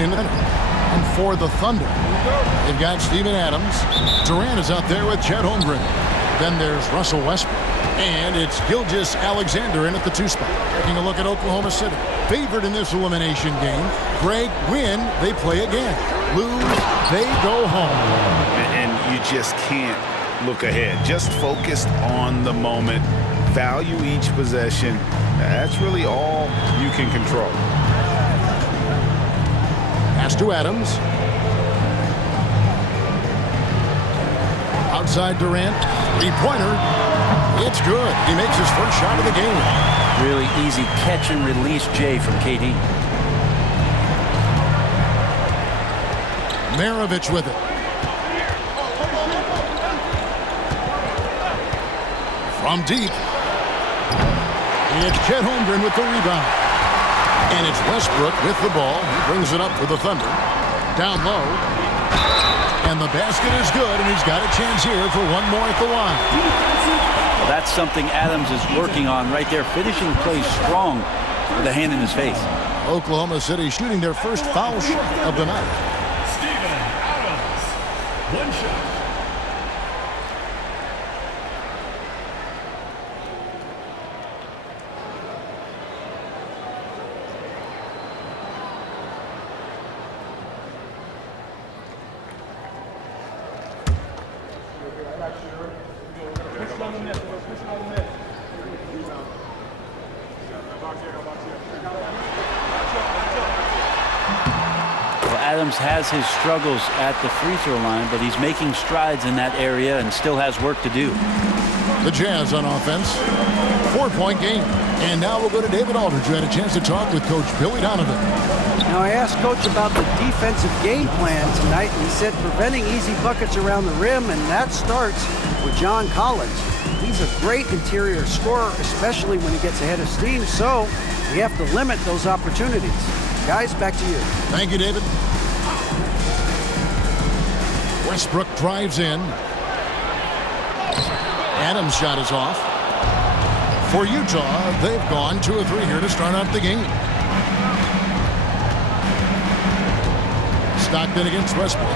in it. And for the Thunder, they've got Steven Adams. Durant is out there with Chet Holmgren. Then there's Russell Westbrook. And it's Gilgeous-Alexander in at the 2 spot. Taking a look at Oklahoma City. Favored in this elimination game. Greg, win, they play again. Lose, they go home. And you just can't look ahead. Just focused on the moment. Value each possession. That's really all you can control. Pass to Adams. Outside Durant. Three-pointer. It's good. He makes his first shot of the game. Really easy catch and release, Jay, from KD. Maravich with it. From deep. It's Chet Holmgren with the rebound. And it's Westbrook with the ball. He brings it up for the Thunder. Down low. And the basket is good, and he's got a chance here for one more at the line. Well, that's something Adams is working on right there, finishing plays strong with a hand in his face. Oklahoma City shooting their first foul shot of the night. Steven Adams, one shot. Adams has his struggles at the free throw line, but he's making strides in that area and still has work to do. The Jazz on offense. 4-point game. And now we'll go to David Aldridge, who had a chance to talk with Coach Billy Donovan. Now, I asked Coach about the defensive game plan tonight, and he said preventing easy buckets around the rim, and that starts with John Collins. He's a great interior scorer, especially when he gets ahead of steam, so we have to limit those opportunities. Guys, back to you. Thank you, David. Westbrook drives in. Adams' shot is off. For Utah, they've gone 2 of 3 here to start out the game. Stockton against Westbrook.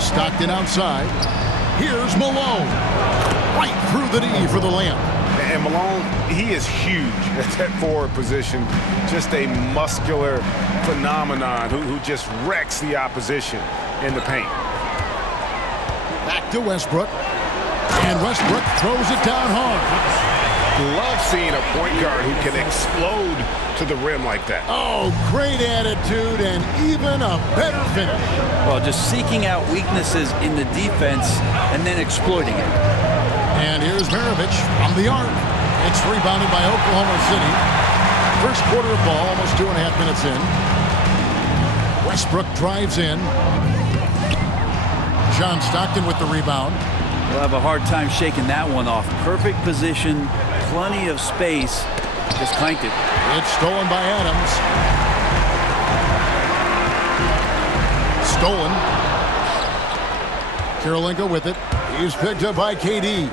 Stockton outside. Here's Malone. Right through the D for the layup. And Malone, he is huge at that forward position. Just a muscular phenomenon who just wrecks the opposition in the paint. Back to Westbrook. And Westbrook throws it down hard. Love seeing a point guard who can explode to the rim like that. Oh, great attitude and even a better finish. Well, just seeking out weaknesses in the defense and then exploiting it. And here's Maravich from the arc. It's rebounded by Oklahoma City. First quarter of ball, almost 2.5 minutes in. Westbrook drives in. John Stockton with the rebound. We'll have a hard time shaking that one off. Perfect position, plenty of space. Just clanked it. It's stolen by Adams. Stolen. Karolinko with it. He's picked up by KD.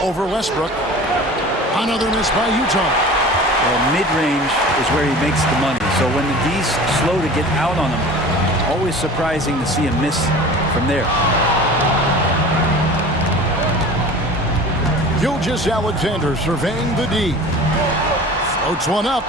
Over Westbrook. Another miss by Utah. Well, mid-range is where he makes the money. So when the D's slow to get out on him, always surprising to see a miss from there. Gilgeous-Alexander surveying the D. Floats one up.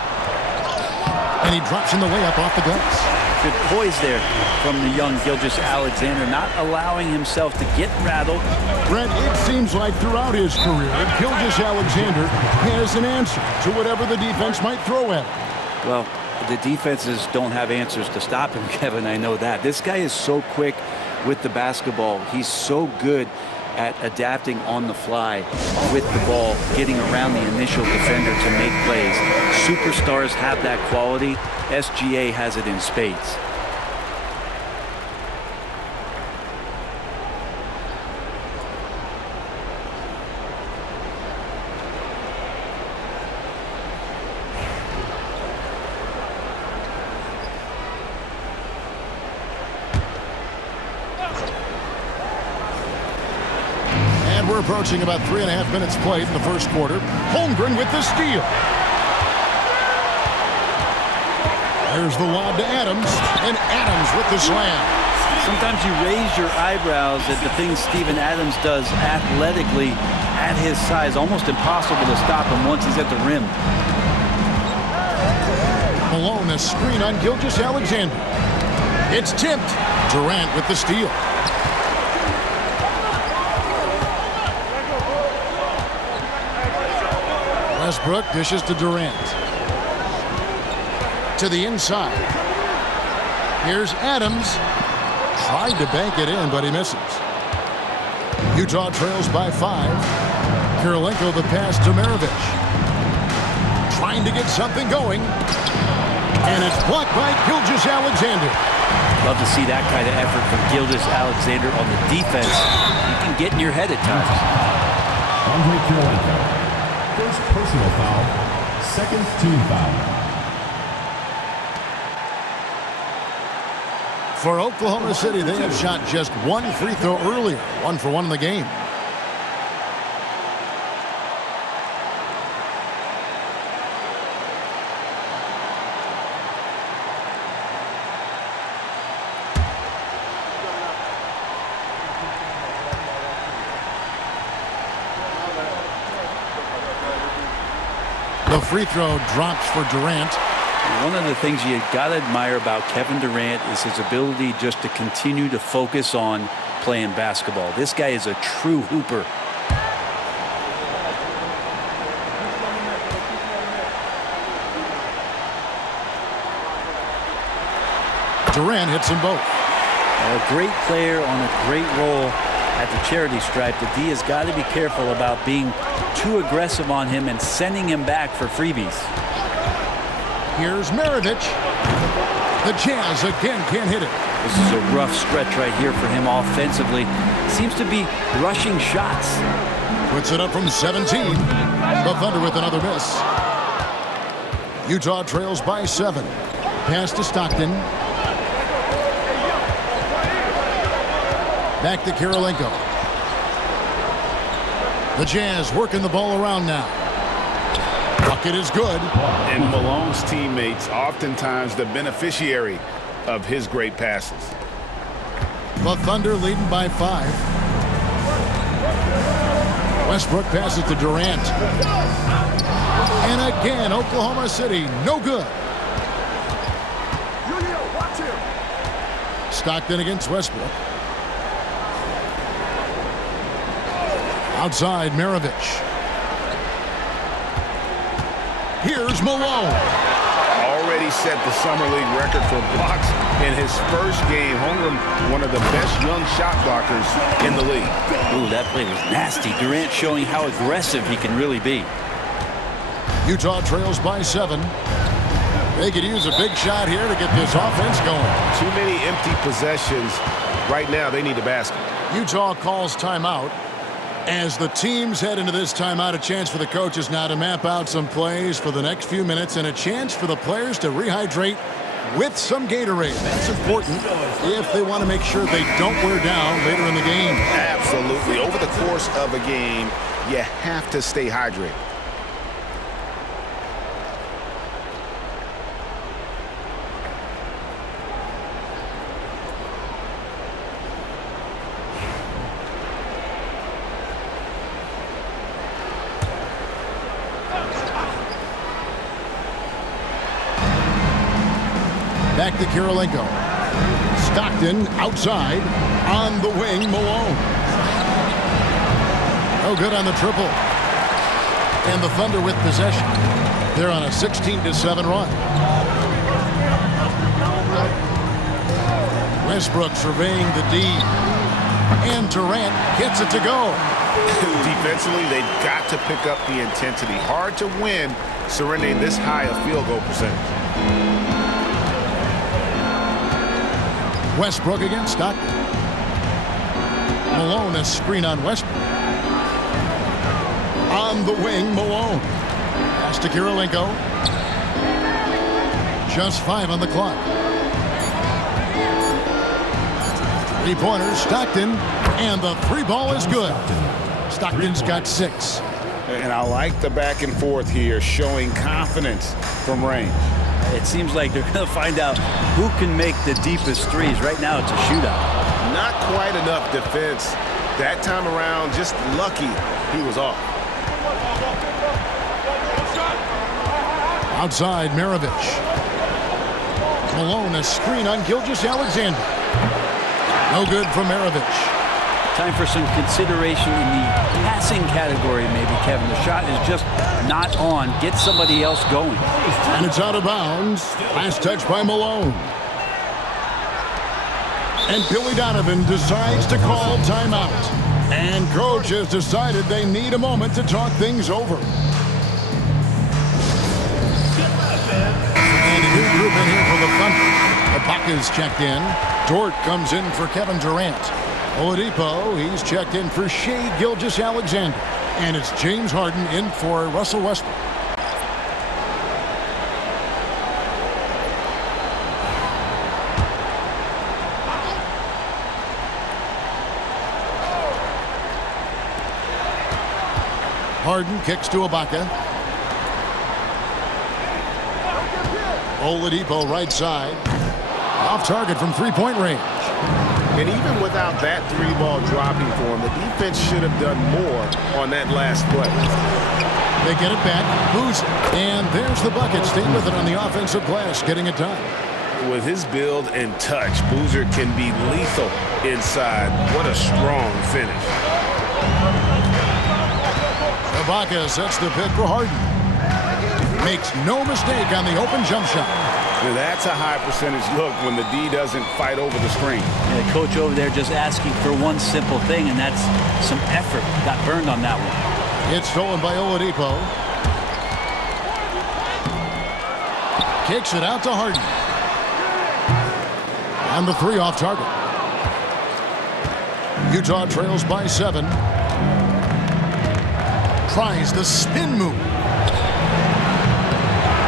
And he drops in the layup off the glass. Good poise there from the young Gilgeous-Alexander, not allowing himself to get rattled. Brent, it seems like throughout his career, Gilgeous-Alexander has an answer to whatever the defense might throw at him. Well, the defenses don't have answers to stop him, Kevin. I know that. This guy is so quick with the basketball. He's so good at adapting on the fly with the ball, getting around the initial defender to make plays. Superstars have that quality. SGA has it in spades. We're approaching about 3.5 minutes played in the first quarter. Holmgren with the steal. Here's the lob to Adams, and Adams with the slam. Sometimes you raise your eyebrows at the things Steven Adams does athletically at his size. Almost impossible to stop him once he's at the rim. Malone, a screen on Gilgeous-Alexander. It's tipped. Durant with the steal. Westbrook dishes to Durant. To the inside. Here's Adams. Tried to bank it in, but he misses. Utah trails by 5. Kirilenko the pass to Maravich. Trying to get something going. And it's blocked by Gilgeous-Alexander. Love to see that kind of effort from Gilgeous-Alexander on the defense. He can get in your head at times. Andre Kirilenko. First personal foul. Second team foul. For Oklahoma City, they have shot just one free throw earlier. 1 for 1 in the game. The free throw drops for Durant. One of the things you got to admire about Kevin Durant is his ability just to continue to focus on playing basketball. This guy is a true hooper. Durant hits them both. A great player on a great role at the charity stripe. The D has got to be careful about being too aggressive on him and sending him back for freebies. Here's Maravich. The Jazz again can't hit it. This is a rough stretch right here for him offensively. Seems to be rushing shots. Puts it up from 17. The Thunder with another miss. Utah trails by 7. Pass to Stockton. Back to Kirilenko. The Jazz working the ball around now. Bucket is good. And Malone's teammates oftentimes the beneficiary of his great passes. The Thunder leading by 5. Westbrook passes to Durant. And again, Oklahoma City, no good. Stockton against Westbrook. Outside, Maravich. Here's Malone. Already set the Summer League record for blocks in his first game. Holmgren, one of the best young shot blockers in the league. Ooh, that play was nasty. Durant showing how aggressive he can really be. Utah trails by 7. They could use a big shot here to get this offense going. Too many empty possessions. Right now, they need a basket. Utah calls timeout. As the teams head into this timeout, a chance for the coaches now to map out some plays for the next few minutes and a chance for the players to rehydrate with some Gatorade. That's important if they want to make sure they don't wear down later in the game. Absolutely. Over the course of a game, you have to stay hydrated. Back to Kirilenko. Stockton outside. On the wing, Malone. No good on the triple. And the Thunder with possession. They're on a 16-7 run. Westbrook surveying the D. And Durant gets it to go. Defensively, they've got to pick up the intensity. Hard to win surrendering this high a field goal percentage. Westbrook against Stockton. Malone, a screen on Westbrook. On the wing, Malone. Pass to Kirilenko. Just 5 on the clock. 3-pointers, Stockton. And the 3-ball is good. Stockton's got 6. And I like the back and forth here, showing confidence from range. It seems like they're going to find out who can make the deepest threes. Right now, it's a shootout. Not quite enough defense. That time around, just lucky he was off. Outside, Maravich. Malone, a screen on Gilgeous-Alexander. No good from Maravich. Time for some consideration in the passing category, maybe, Kevin. The shot is just not on. Get somebody else going. And it's out of bounds. Last touch by Malone. And Billy Donovan decides to call timeout. And coach has decided they need a moment to talk things over. And a new group in here for the Thunder. Ibaka's checked in. Dort comes in for Kevin Durant. Oladipo, he's checked in for Shai Gilgeous-Alexander. And it's James Harden in for Russell Westbrook. Harden kicks to Ibaka. Oladipo right side. Off target from three-point range. And even without that three-ball dropping for him, the defense should have done more on that last play. They get it back. Boozer. And there's the bucket. Staying with it on the offensive glass, getting it done. With his build and touch, Boozer can be lethal inside. What a strong finish. Ibaka sets the pick for Harden. Makes no mistake on the open jump shot. Now that's a high percentage look when the D doesn't fight over the screen. Yeah, the coach over there just asking for one simple thing, and that's some effort. Got burned on that one. It's stolen by Oladipo. Kicks it out to Harden. And the three off target. Utah trails by 7. Tries the spin move.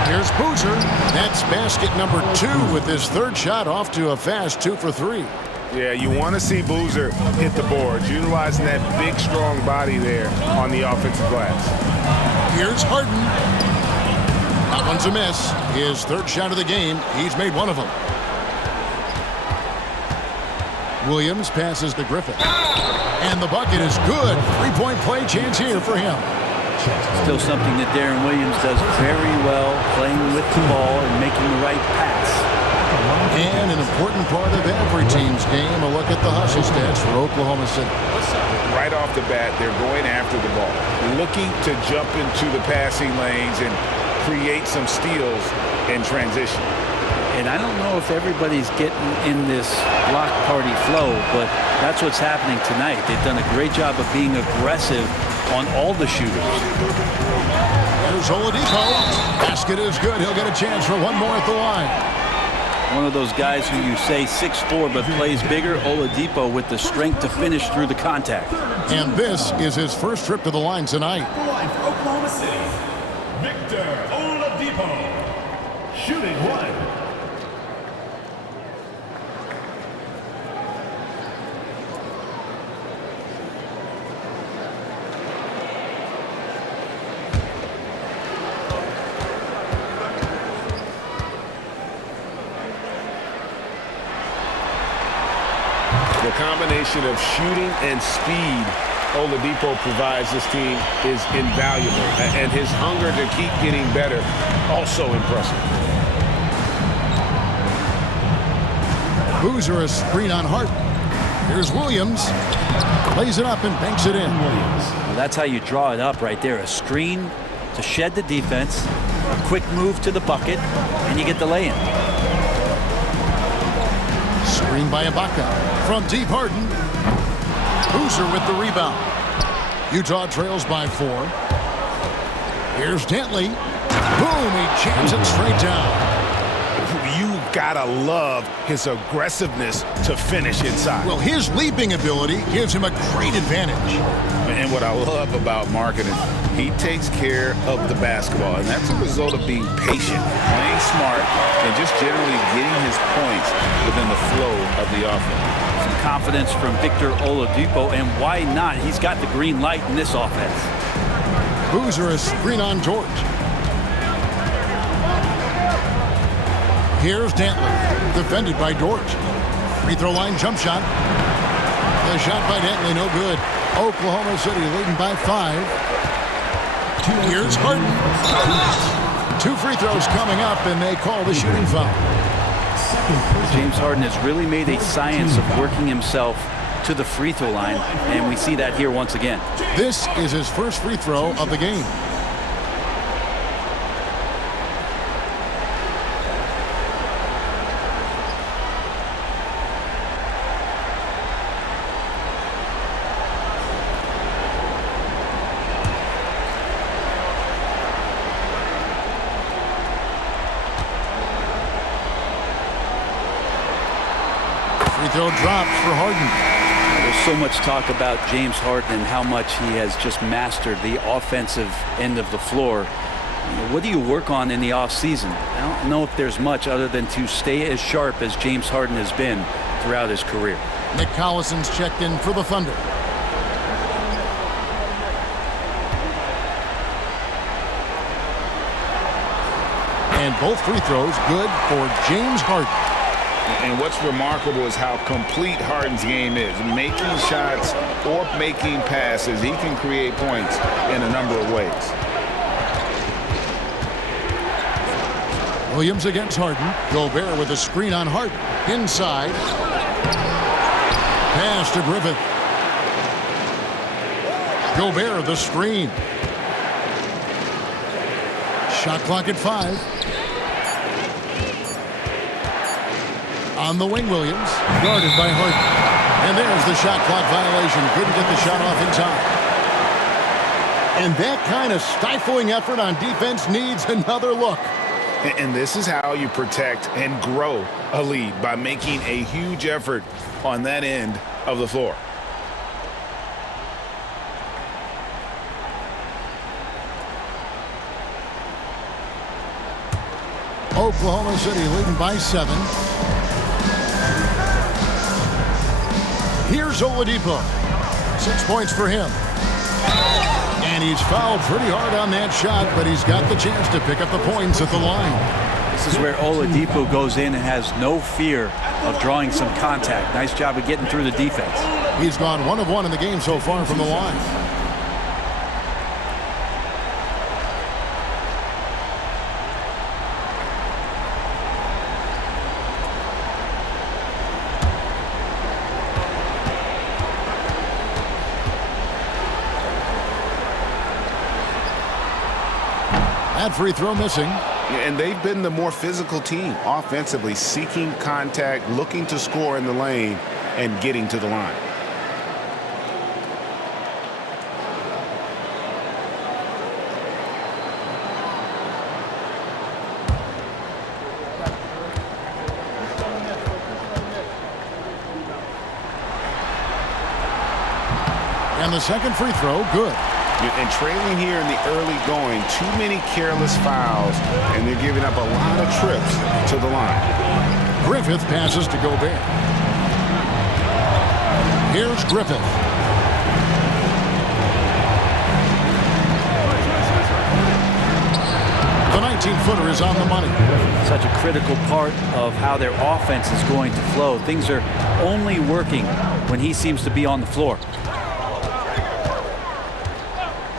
Here's Boozer. That's basket number 2 with his third shot off to a fast 2 for 3. Yeah, you want to see Boozer hit the boards, utilizing that big, strong body there on the offensive glass. Here's Harden. That one's a miss. His third shot of the game. He's made one of them. Williams passes to Griffin. And the bucket is good. Three-point play chance here for him. Still something that Darren Williams does very well, playing with the ball and making the right pass. And an important part of every team's game, a look at the hustle stats for Oklahoma City. Right off the bat, they're going after the ball, looking to jump into the passing lanes and create some steals in transition. And I don't know if everybody's getting in this block party flow, but that's what's happening tonight. They've done a great job of being aggressive on all the shooters. There's Oladipo. Basket is good. He'll get a chance for one more at the line. One of those guys who you say 6'4", but plays bigger, Oladipo, with the strength to finish through the contact. And this is his first trip to the line tonight. Oklahoma City, Victor Oladipo, shooting 1. The combination of shooting and speed Oladipo provides this team is invaluable. And his hunger to keep getting better, also impressive. Boozer a screen on Harden. Here's Williams. Lays it up and banks it in. Well, that's how you draw it up right there. A screen to shed the defense, a quick move to the bucket, and you get the lay-in. Screen by Ibaka. From deep, Harden. Boozer with the rebound. Utah trails by 4. Here's Dantley. Boom, he jams it straight down. You gotta love his aggressiveness to finish inside. Well, his leaping ability gives him a great advantage. And what I love about marketing, he takes care of the basketball, and that's a result of being patient, playing smart, and just generally getting his points within the flow of the offense. Some confidence from Victor Oladipo, and why not? He's got the green light in this offense. Boozer a screen on George. Here's Dantley, defended by Dort. Free throw line jump shot. The shot by Dantley, no good. Oklahoma City leading by 5. Here's Harden. 2 free throws coming up, and they call the shooting foul. James Harden has really made a science of working himself to the free throw line, and we see that here once again. This is his first free throw of the game. Free throw drops for Harden. There's so much talk about James Harden and how much he has just mastered the offensive end of the floor. What do you work on in the offseason? I don't know if there's much other than to stay as sharp as James Harden has been throughout his career. Nick Collison's checked in for the Thunder. And both free throws good for James Harden. And what's remarkable is how complete Harden's game is. Making shots or making passes, he can create points in a number of ways. Williams against Harden. Gobert with a screen on Harden. Inside. Pass to Griffith. Gobert the screen. Shot clock at 5. On the wing, Williams, guarded by Harden. And there's the shot clock violation. Couldn't get the shot off in time. And that kind of stifling effort on defense needs another look. And this is how you protect and grow a lead, by making a huge effort on that end of the floor. Oklahoma City leading by 7. Here's Oladipo. 6 points for him. And he's fouled pretty hard on that shot, but he's got the chance to pick up the points at the line. This is where Oladipo goes in and has no fear of drawing some contact. Nice job of getting through the defense. He's gone 1 of 1 in the game so far from the line. That free throw missing. And they've been the more physical team offensively, seeking contact, looking to score in the lane, and getting to the line. And the second free throw, good. And trailing here in the early going, too many careless fouls, and they're giving up a lot of trips to the line. Griffith passes to Gobert. Here's Griffith. The 19-footer is on the money. Such a critical part of how their offense is going to flow. Things are only working when he seems to be on the floor.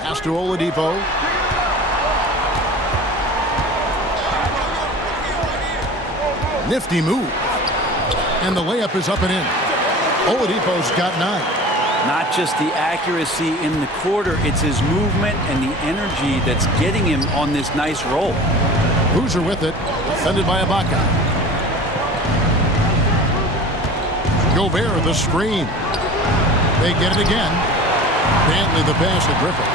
Pass to Oladipo. Nifty move. And the layup is up and in. Oladipo's got 9. Not just the accuracy in the quarter, it's his movement and the energy that's getting him on this nice roll. Boozer with it. Defended by Ibaka. Gobert the screen. They get it again. Dantley the pass to Griffith.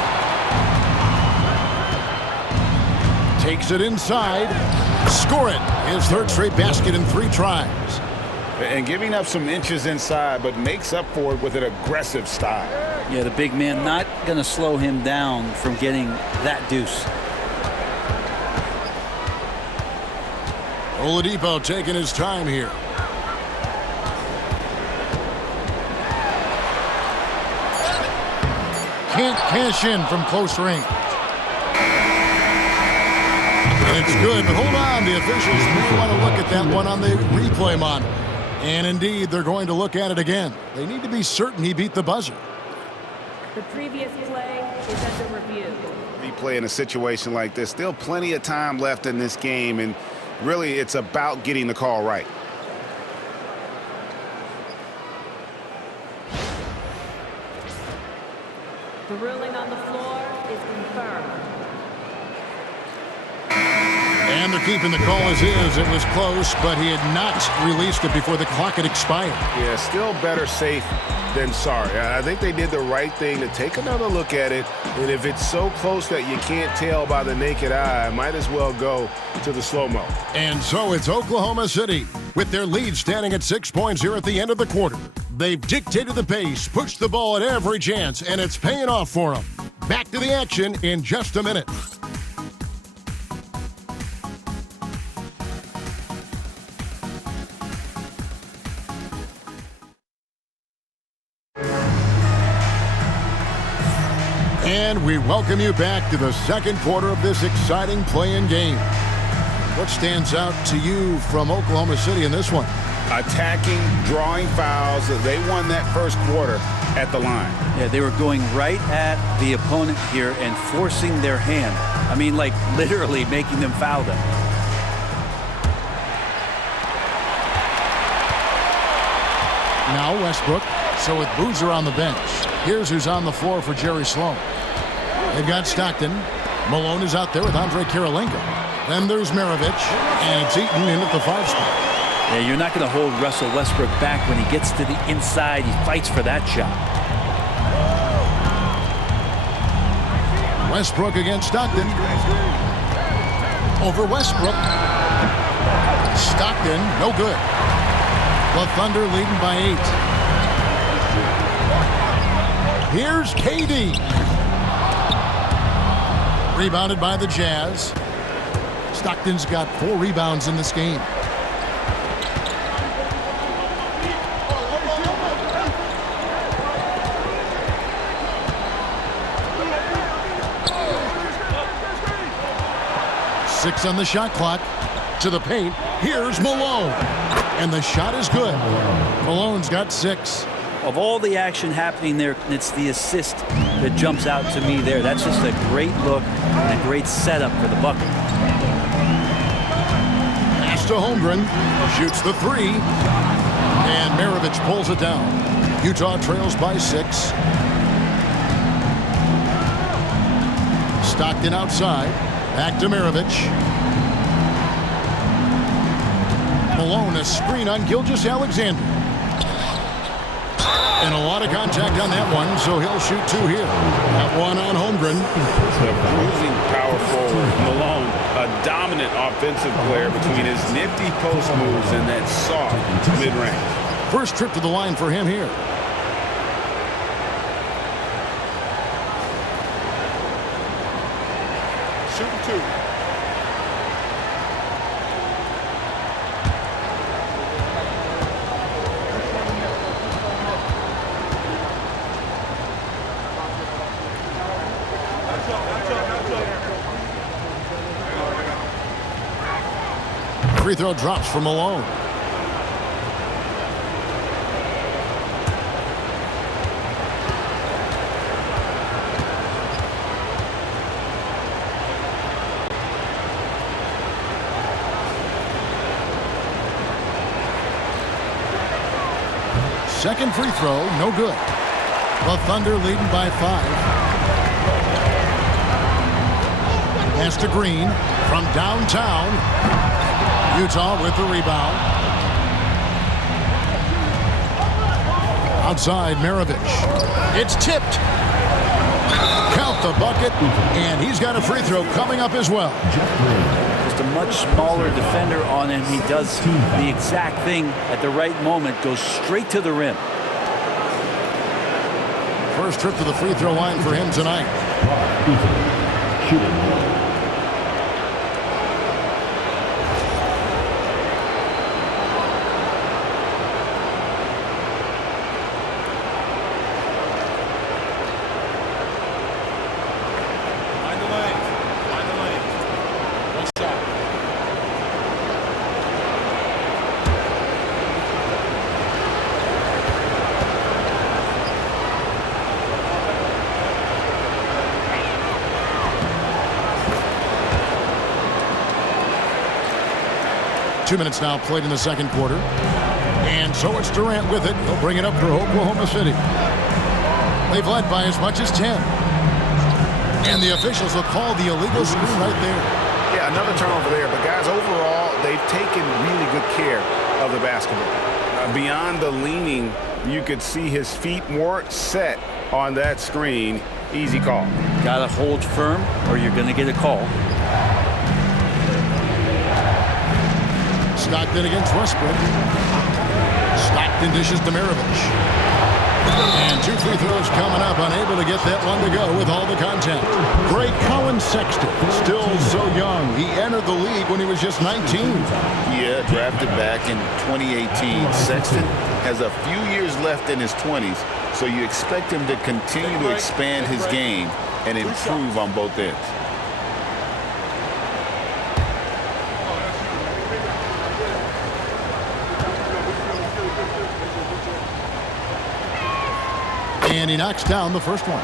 Takes it inside. Score it. His third straight basket in 3 tries. And giving up some inches inside, but makes up for it with an aggressive style. Yeah, the big man not going to slow him down from getting that deuce. Oladipo taking his time here. Can't cash in from close range. And it's good, but hold on. The officials may want to look at that one on the replay monitor. And indeed, they're going to look at it again. They need to be certain he beat the buzzer. The previous play is under review. Replay in a situation like this. Still plenty of time left in this game, and really it's about getting the call right. The ruling on the floor is confirmed. And they're keeping the call as is. It was close, but he had not released it before the clock had expired. Yeah, still better safe than sorry. I think they did the right thing to take another look at it, and if it's so close that you can't tell by the naked eye, might as well go to the slow-mo. And so it's Oklahoma City with their lead standing at 6 points here at the end of the quarter. They've dictated the pace, pushed the ball at every chance, and it's paying off for them. Back to the action in just a minute. And we welcome you back to the second quarter of this exciting play-in game. What stands out to you from Oklahoma City in this one? Attacking, drawing fouls. They won that first quarter at the line. Yeah, they were going right at the opponent here and forcing their hand. I mean, like literally making them foul them. Now Westbrook. So with Boozer on the bench, here's who's on the floor for Jerry Sloan. They've got Stockton. Malone is out there with Andre Kirilenko. Then there's Maravich, and it's Eaton in at the 5 spot. Yeah, you're not going to hold Russell Westbrook back when he gets to the inside. He fights for that shot. Westbrook against Stockton. Over Westbrook. Stockton, no good. The Thunder leading by 8. Here's KD. Rebounded by the Jazz. Stockton's got 4 rebounds in this game. Six on the shot clock. To the paint. Here's Malone. And the shot is good. Malone's got 6. Of all the action happening there, it's the assist that jumps out to me there. That's just a great look and a great setup for the bucket. Pass to Holmgren. Shoots the 3. And Maravich pulls it down. Utah trails by 6. Stockton outside. Back to Maravich. Malone, a screen on Gilgeous-Alexander. And a lot of contact on that one, so he'll shoot 2 here. That one on Holmgren. The bruising power forward, Malone, a dominant offensive player between his nifty post moves and that soft mid-range. First trip to the line for him here. Shooting 2. Free throw drops for Malone. Second free throw, no good. The Thunder leading by 5. Pass to Green from downtown. Utah with the rebound. Outside, Maravich. It's tipped. Count the bucket, and he's got a free throw coming up as well. Just a much smaller defender on him. He does the exact thing at the right moment, goes straight to the rim. First trip to the free throw line for him tonight. 2 minutes now played in the second quarter. And so it's Durant with it. He'll bring it up for Oklahoma City. They've led by as much as 10. And the officials will call the illegal screen right there. Yeah, another turnover there. But, guys, overall, they've taken really good care of the basketball. Beyond the leaning, you could see his feet weren't set on that screen. Easy call. Got to hold firm or you're going to get a call. Stockton against Westbrook. Stockton dishes to Maravich. And 2 free throws coming up, unable to get that one to go with all the contact. Great Colin Sexton, still so young. He entered the league when he was just 19. Yeah, drafted back in 2018. Sexton has a few years left in his 20s, so you expect him to continue to expand his game and improve on both ends. And he knocks down the first one.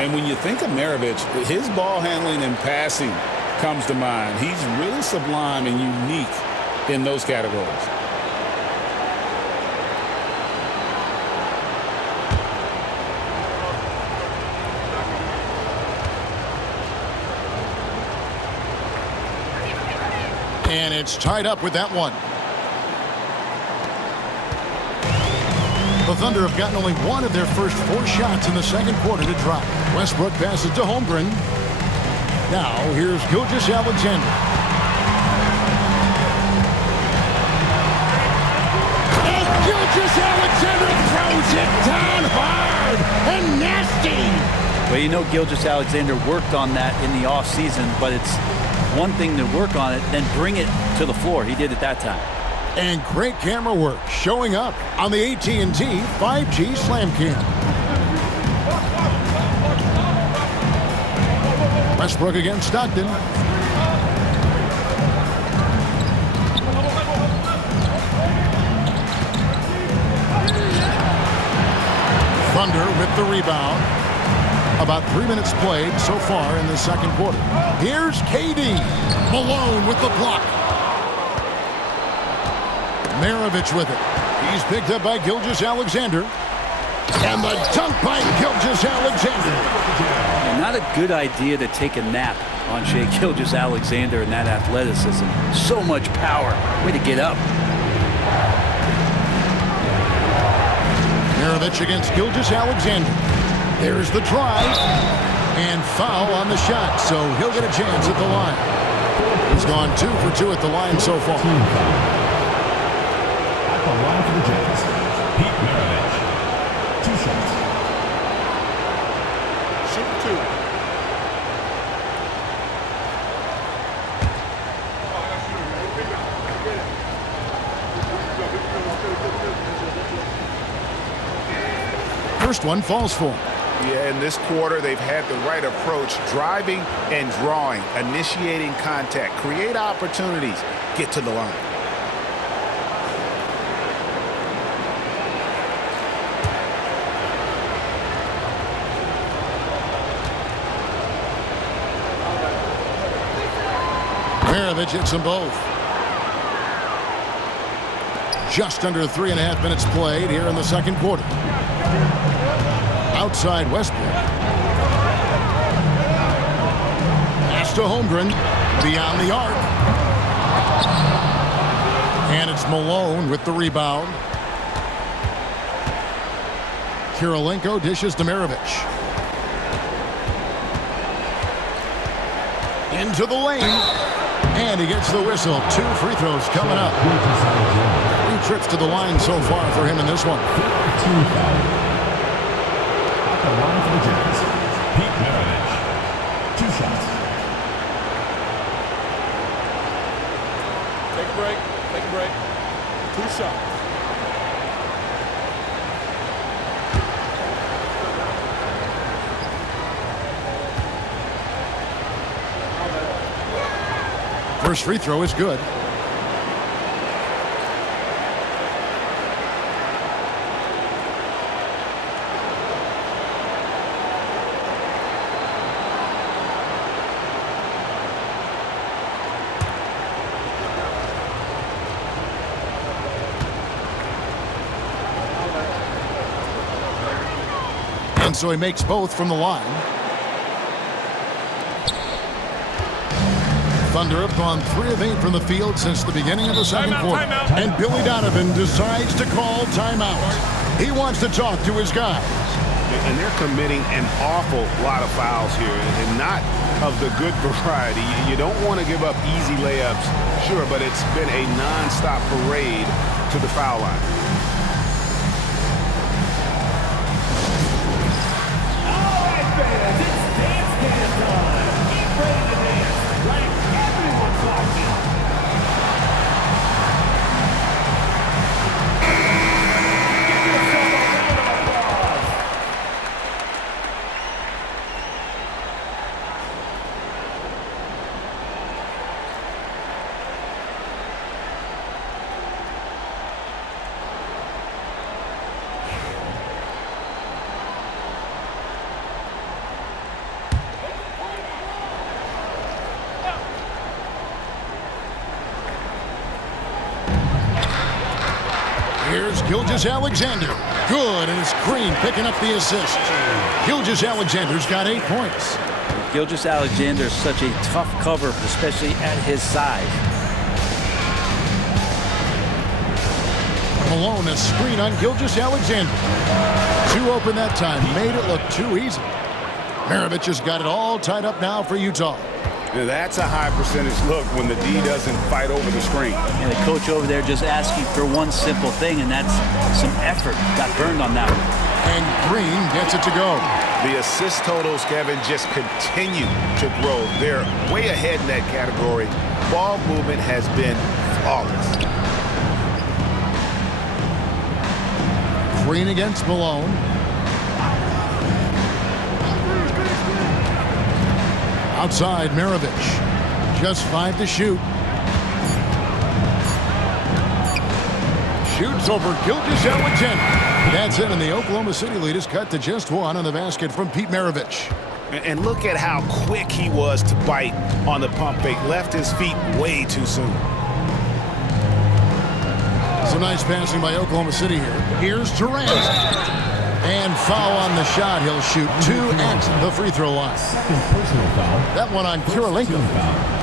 And when you think of Maravich, his ball handling and passing comes to mind. He's really sublime and unique in those categories. And it's tied up with that one. The Thunder have gotten only one of their first 4 shots in the second quarter to drop. Westbrook passes to Holmgren. Now here's Gilgeous-Alexander. And Gilgeous-Alexander throws it down hard and nasty. Well, you know Gilgeous-Alexander worked on that in the offseason, but it's one thing to work on it, then bring it to the floor. He did it that time. And great camera work showing up on the AT&T 5G Slam Cam. Westbrook against Stockton. Thunder with the rebound. About 3 minutes played so far in the second quarter. Here's KD. Malone with the block. Maravich with it. He's picked up by Gilgeous-Alexander. And the dunk by Gilgeous-Alexander. Not a good idea to take a nap on Shai Gilgeous-Alexander and that athleticism. So much power. Way to get up. Maravich against Gilgeous-Alexander. There's the drive. And foul on the shot, so he'll get a chance at the line. He's gone 2 for 2 at the line so far. The line for the Jets, Pete Maravich. 2 shots. Shoot 2. First one falls for him. Yeah, in this quarter, they've had the right approach, driving and drawing, initiating contact, create opportunities, get to the line. Maravich hits them both. Just under 3.5 minutes played here in the second quarter. Outside Westbrook. Pass to Holmgren. Beyond the arc. And it's Malone with the rebound. Kirilenko dishes to Maravich. Into the lane. And he gets the whistle. 2 free throws coming up. 3 trips to the line so far for him in this one. At the line for the Jets, Pete Maravich. 2 shots. Take a break. Take a break. 2 shots. First free throw is good. And so he makes both from the line. Thunder have gone 3 of 8 from the field since the beginning of the second quarter. And Billy Donovan decides to call timeout. He wants to talk to his guys. And they're committing an awful lot of fouls here, and not of the good variety. You don't want to give up easy layups, sure, but it's been a nonstop parade to the foul line. All right, fans, it's dance time. Get ready to dance like everyone's watching. Give yourself a round of applause. Here's Gilgeous-Alexander. Good, and it's Green picking up the assist. Gilgeous-Alexander's got 8 points. Gilgeous-Alexander is such a tough cover, especially at his size. Malone, a screen on Gilgeous-Alexander. 2 open that time. Made it look too easy. Maravich has got it all tied up now for Utah. That's a high percentage look when the D doesn't fight over the screen. And the coach over there just asking for one simple thing, and that's some effort. Got burned on that one. And Green gets it to go. The assist totals, Kevin, just continue to grow. They're way ahead in that category. Ball movement has been flawless. Green against Malone. Outside, Maravich. Just 5 to shoot. Shoots over Gilgeous-Alexander. That's it, and the Oklahoma City lead is cut to just 1 on the basket from Pete Maravich. And look at how quick he was to bite on the pump fake. Left his feet way too soon. Some nice passing by Oklahoma City here. Here's Durant. And foul on the shot. He'll shoot 2 at the free throw line. Second personal foul. That one on Kirilenko.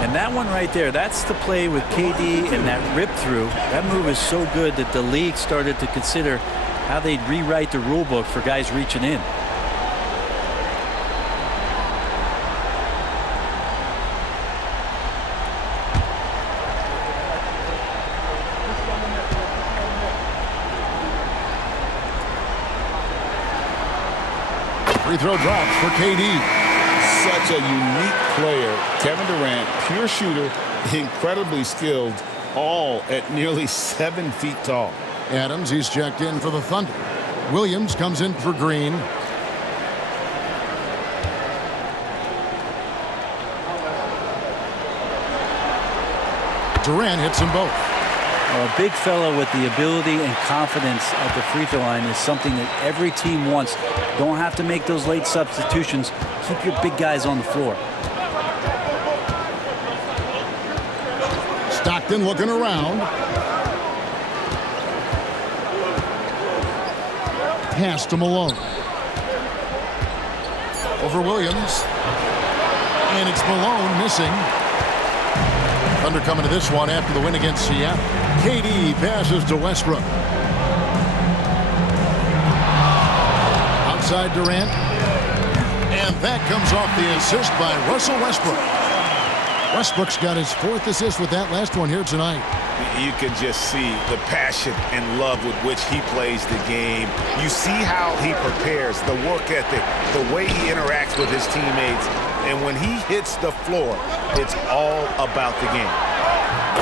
And that one right there, that's the play with KD and that rip through. That move is so good that the league started to consider how they'd rewrite the rule book for guys reaching in. Free throw drops for KD. Such a unique player. Kevin Durant, pure shooter, incredibly skilled, all at nearly 7 feet tall. Adams, he's checked in for the Thunder. Williams comes in for Green. Durant hits them both. A big fella with the ability and confidence at the free throw line is something that every team wants. Don't have to make those late substitutions. Keep your big guys on the floor. Stockton looking around. Pass to Malone. Over Williams. And it's Malone missing. Thunder coming to this one after the win against Seattle. KD passes to Westbrook. Outside Durant. And that comes off the assist by Russell Westbrook. Westbrook's got his 4th assist with that last one here tonight. You can just see the passion and love with which he plays the game. You see how he prepares, the work ethic, the way he interacts with his teammates. And when he hits the floor, it's all about the game.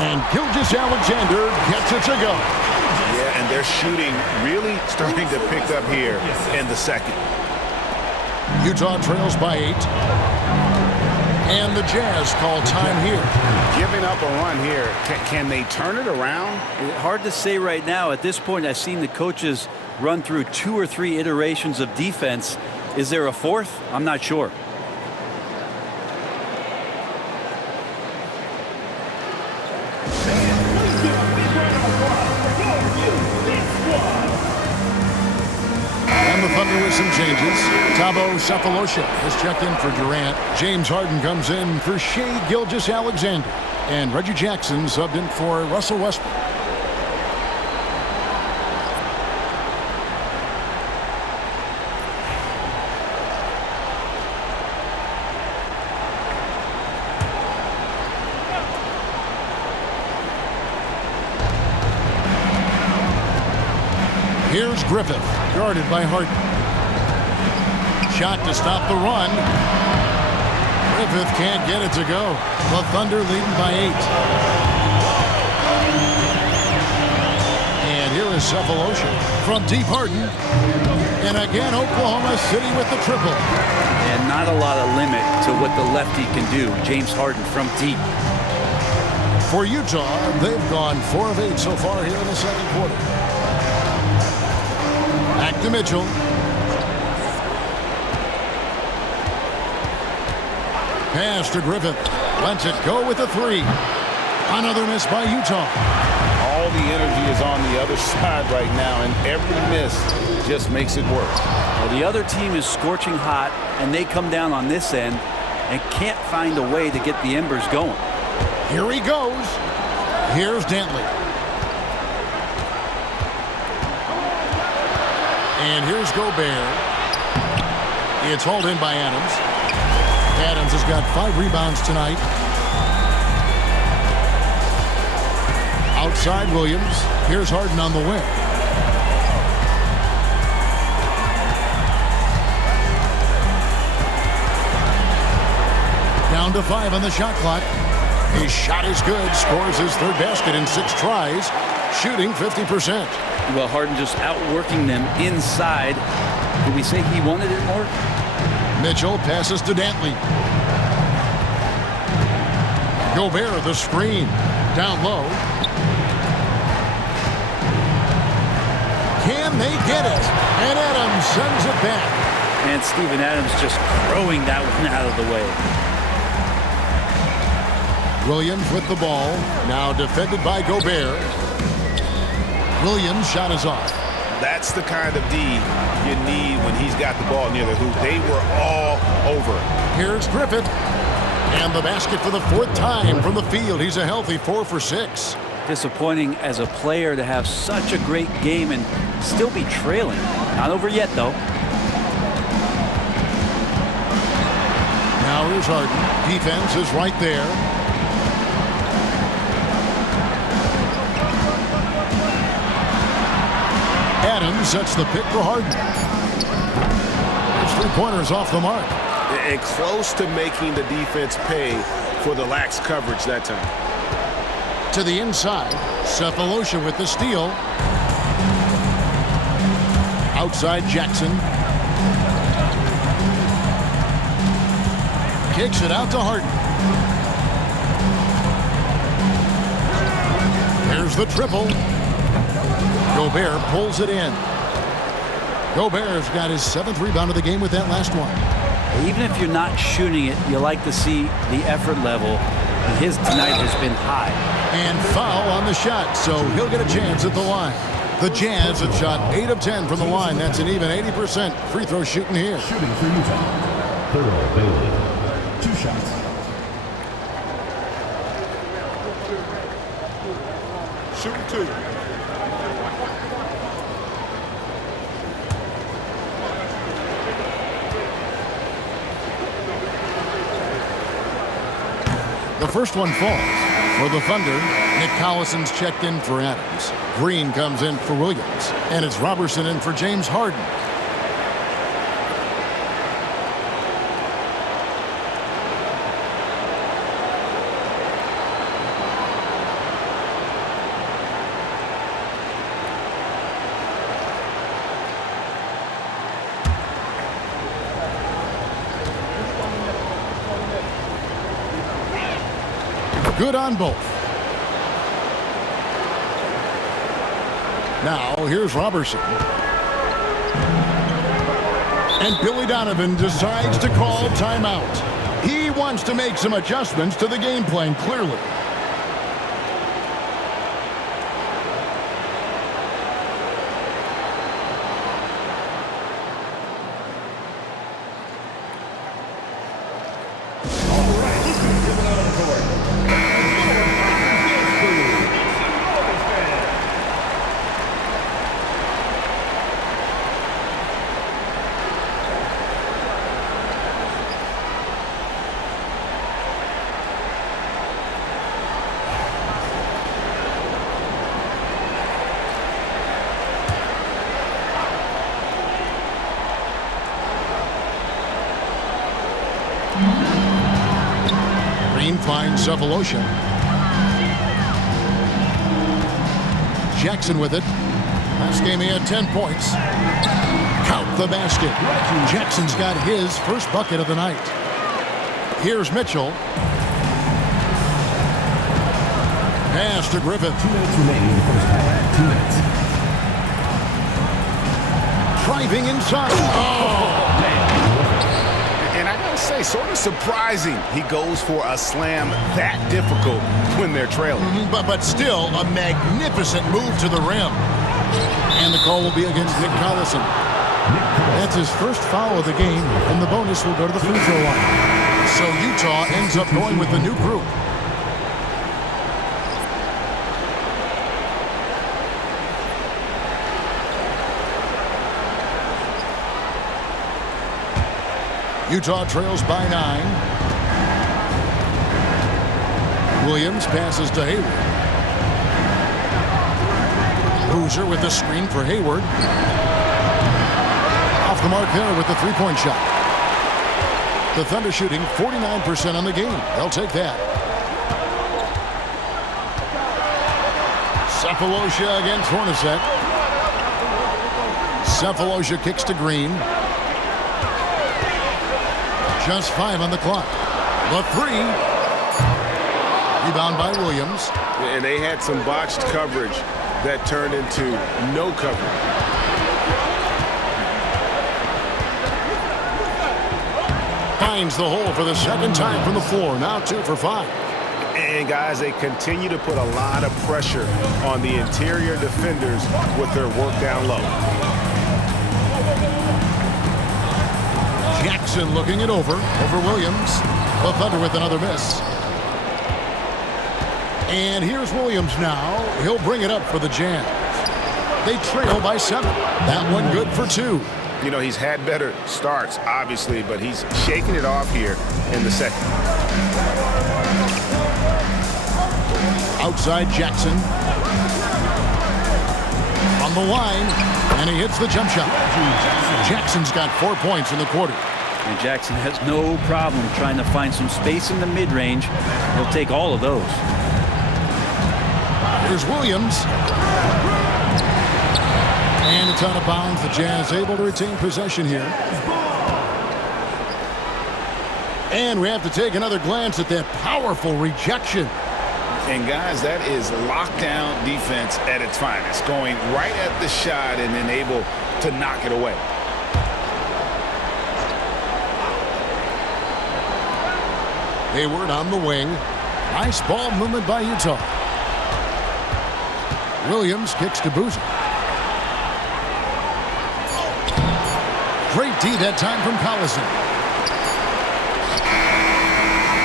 And Gilgeous-Alexander gets it to go. Yeah, and their shooting really starting to pick up here in the second. Utah trails by 8. And the Jazz call time here. Giving up a run here. Can they turn it around? Hard to say right now. At this point, I've seen the coaches run through 2 or 3 iterations of defense. Is there a 4th? I'm not sure. And the Thunder with some changes. Thabo Sefolosha has checked in for Durant. James Harden comes in for Shai Gilgeous-Alexander. And Reggie Jackson subbed in for Russell Westbrook. Here's Griffith, guarded by Harden. Shot to stop the run. Griffith can't get it to go. The Thunder leading by 8. And here is Sefolosha from deep. Harden. And again, Oklahoma City with the triple. And not a lot of limit to what the lefty can do. James Harden from deep. For Utah, they've gone 4 of 8 so far here in the second quarter. Back to Mitchell. Pass to Griffith. Lets it go with a 3. Another miss by Utah. All the energy is on the other side right now, and every miss just makes it work. Well, the other team is scorching hot, and they come down on this end and can't find a way to get the embers going. Here he goes. Here's Dantley. And here's Gobert. It's hauled in by Adams. Adams has got 5 rebounds tonight. Outside Williams. Here's Harden on the wing. Down to 5 on the shot clock. His shot is good. Scores his 3rd basket in 6 tries. Shooting 50%. Well, Harden just outworking them inside. Did we say he wanted it more? Mitchell passes to Dantley. Gobert the screen. Down low. Can they get it? And Adams sends it back. And Steven Adams just throwing that one out of the way. Williams with the ball. Now defended by Gobert. Williams' shot is off. That's the kind of D you need when he's got the ball near the hoop. They were all over it. Here's Griffith. And the basket for the 4th time from the field. He's a healthy 4 for 6. Disappointing as a player to have such a great game and still be trailing. Not over yet, though. Now here's Harden. Defense is right there. Adams sets the pick for Harden. There's 3 pointers off the mark. And close to making the defense pay for the lax coverage that time. To the inside. Sefolosha with the steal. Outside Jackson. Kicks it out to Harden. Here's the triple. Gobert pulls it in. Gobert's got his 7th rebound of the game with that last one. Even if you're not shooting it, you like to see the effort level. And his tonight has been high. And foul on the shot, so he'll get a chance at the line. The Jazz have shot 8 of 10 from the line. That's an even 80% free throw shooting here. Shooting for Utah. Thurl Bailey. 2 shots. Shooting 2. The first one falls. For the Thunder, Nick Collison's checked in for Adams. Green comes in for Williams. And it's Robertson in for James Harden. Good on both. Now, here's Robertson. And Billy Donovan decides to call timeout. He wants to make some adjustments to the game plan, clearly. Moving out on the court. Green finds Cephalosha. Jackson with it. Last game he had 10 points. Count the basket. Jackson's got his first bucket of the night. Here's Mitchell. Pass to Griffith. 2 minutes remaining in the first half. 2 minutes. Driving inside. And I gotta say, sort of surprising he goes for a slam that difficult when they're trailing. But still a magnificent move to the rim. And the call will be against Nick Collison. That's his first foul of the game, and the bonus will go to the free throw line. So Utah ends up going with the new group. Utah trails by 9. Williams passes to Hayward. Boozer with the screen for Hayward. Off the mark there with the three-point shot. The Thunder shooting 49% on the game. They'll take that. Cephalosha against Hornacek. Cephalosha kicks to Green. Just 5 on the clock. The 3. Rebound by Williams. And they had some botched coverage that turned into no coverage. Finds the hole for the second time from the floor. Now 2 for 5. And guys, they continue to put a lot of pressure on the interior defenders with their work down low. Jackson looking it over Williams. The Thunder with another miss. And here's Williams now. He'll bring it up for the Jazz. They trail by 7. That one good for 2. You know, he's had better starts, obviously, but he's shaking it off here in the second. Outside Jackson. On the line. And he hits the jump shot. Jackson's got 4 points in the quarter. And Jackson has no problem trying to find some space in the mid-range. He'll take all of those. Here's Williams. And it's out of bounds. The Jazz able to retain possession here. And we have to take another glance at that powerful rejection. And guys, that is lockdown defense at its finest. Going right at the shot and then able to knock it away. Hayward on the wing. Nice ball movement by Utah. Williams kicks to Boozer. Great D that time from Collison.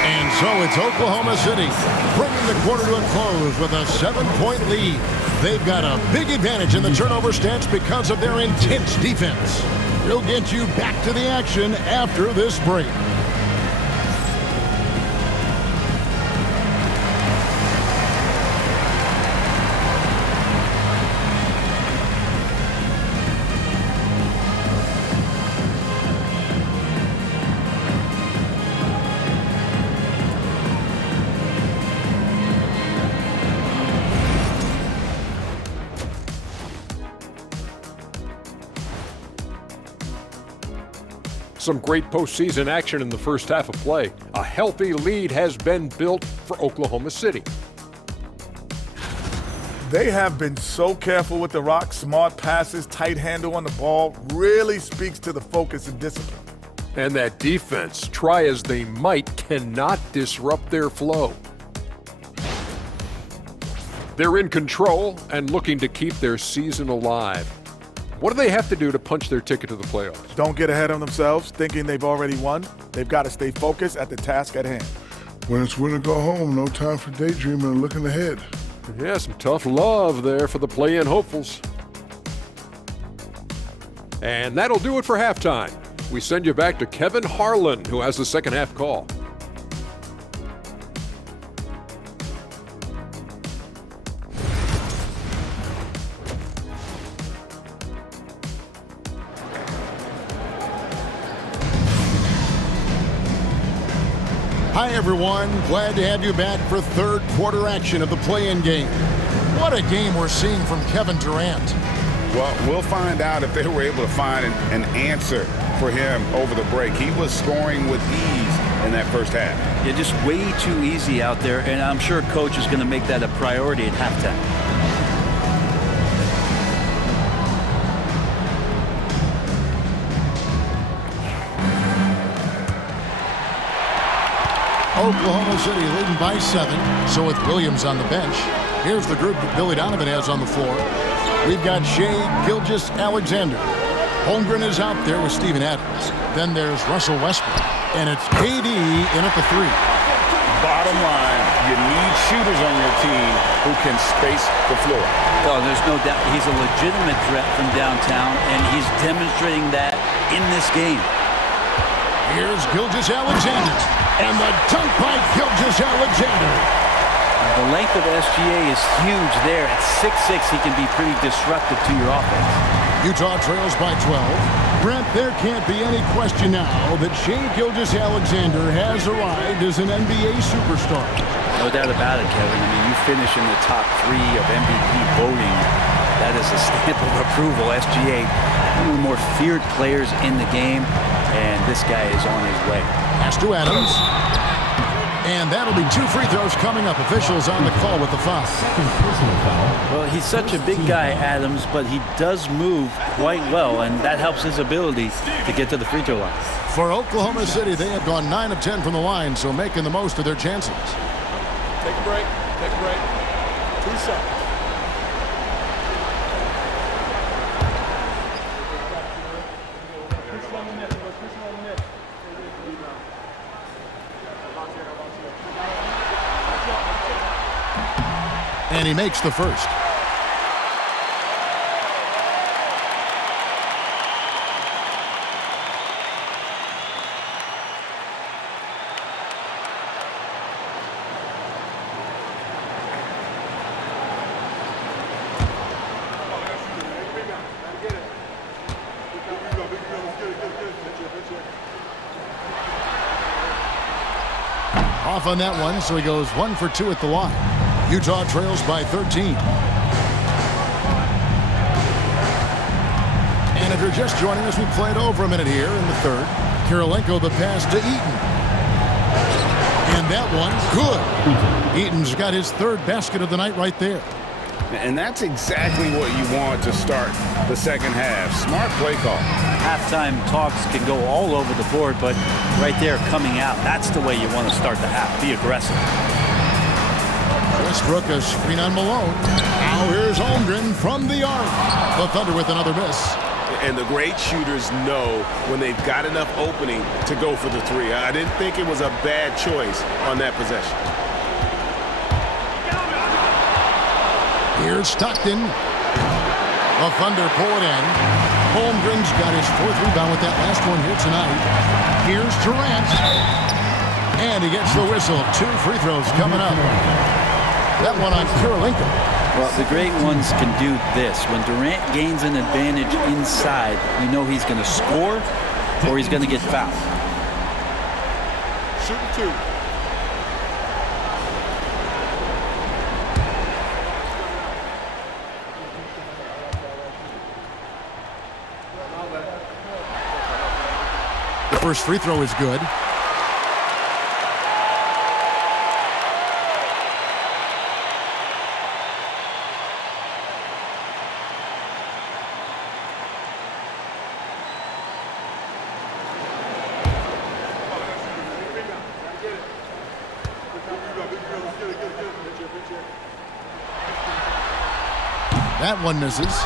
And so it's Oklahoma City bringing the quarter to a close with a 7-point lead. They've got a big advantage in the turnover stats because of their intense defense. We'll get you back to the action after this break. Some great postseason action in the first half of play. A healthy lead has been built for Oklahoma City. They have been so careful with the rock. Smart passes, tight handle on the ball, really speaks to the focus and discipline. And that defense, try as they might, cannot disrupt their flow. They're in control and looking to keep their season alive. What do they have to do to punch their ticket to the playoffs? Don't get ahead of themselves thinking they've already won. They've got to stay focused at the task at hand. When it's win or go home, no time for daydreaming and looking ahead. Yeah, some tough love there for the play-in hopefuls. And that'll do it for halftime. We send you back to Kevin Harlan, who has the second half call. Hi, everyone. Glad to have you back for third quarter action of the play-in game. What a game we're seeing from Kevin Durant. Well, we'll find out if they were able to find an answer for him over the break. He was scoring with ease in that first half. Yeah, just way too easy out there, and I'm sure coach is going to make that a priority at halftime. Oklahoma City leading by 7. So with Williams on the bench, here's the group that Billy Donovan has on the floor. We've got Shai Gilgeous-Alexander. Holmgren is out there with Steven Adams. Then there's Russell Westbrook. And it's KD in at the 3. Bottom line, you need shooters on your team who can space the floor. Oh, there's no doubt he's a legitimate threat from downtown, and he's demonstrating that in this game. Here's Gilgeous-Alexander. And the dunk by Gilgeous-Alexander. The length of SGA is huge there. At 6'6", he can be pretty disruptive to your offense. Utah trails by 12. Brent, there can't be any question now that Shai Gilgeous-Alexander has arrived as an NBA superstar. No doubt about it, Kevin. I mean, you finish in the top 3 of MVP voting. That is a stamp of approval. SGA, one of the more feared players in the game, and this guy is on his way. Pass to Adams. And that'll be 2 free throws coming up. Officials on the call with the foul. Well, he's such a big guy, Adams, but he does move quite well, and that helps his ability to get to the free throw line. For Oklahoma City, they have gone 9 of 10 from the line, so making the most of their chances. Take a break. Take a break. 2 seconds. And he makes the first. Off on that one, so he goes 1 for 2 at the line. Utah trails by 13. And if you're just joining us, we played over a minute here in the third. Kirilenko the pass to Eaton. And that one, good. Eaton's got his 3rd basket of the night right there. And that's exactly what you want to start the second half. Smart play call. Halftime talks can go all over the board, but right there coming out, that's the way you want to start the half. Be aggressive. Westbrook a screen on Malone. Now here's Holmgren from the arc. The Thunder with another miss. And the great shooters know when they've got enough opening to go for the 3. I didn't think it was a bad choice on that possession. Here's Stockton. The Thunder pull it in. Holmgren's got his 4th rebound with that last one here tonight. Here's Durant. And he gets the whistle. 2 free throws coming up. That one on Kirilenko. Well, the great ones can do this. When Durant gains an advantage inside, you know he's going to score or he's going to get fouled. Shooting 2. The first free throw is good. That one misses.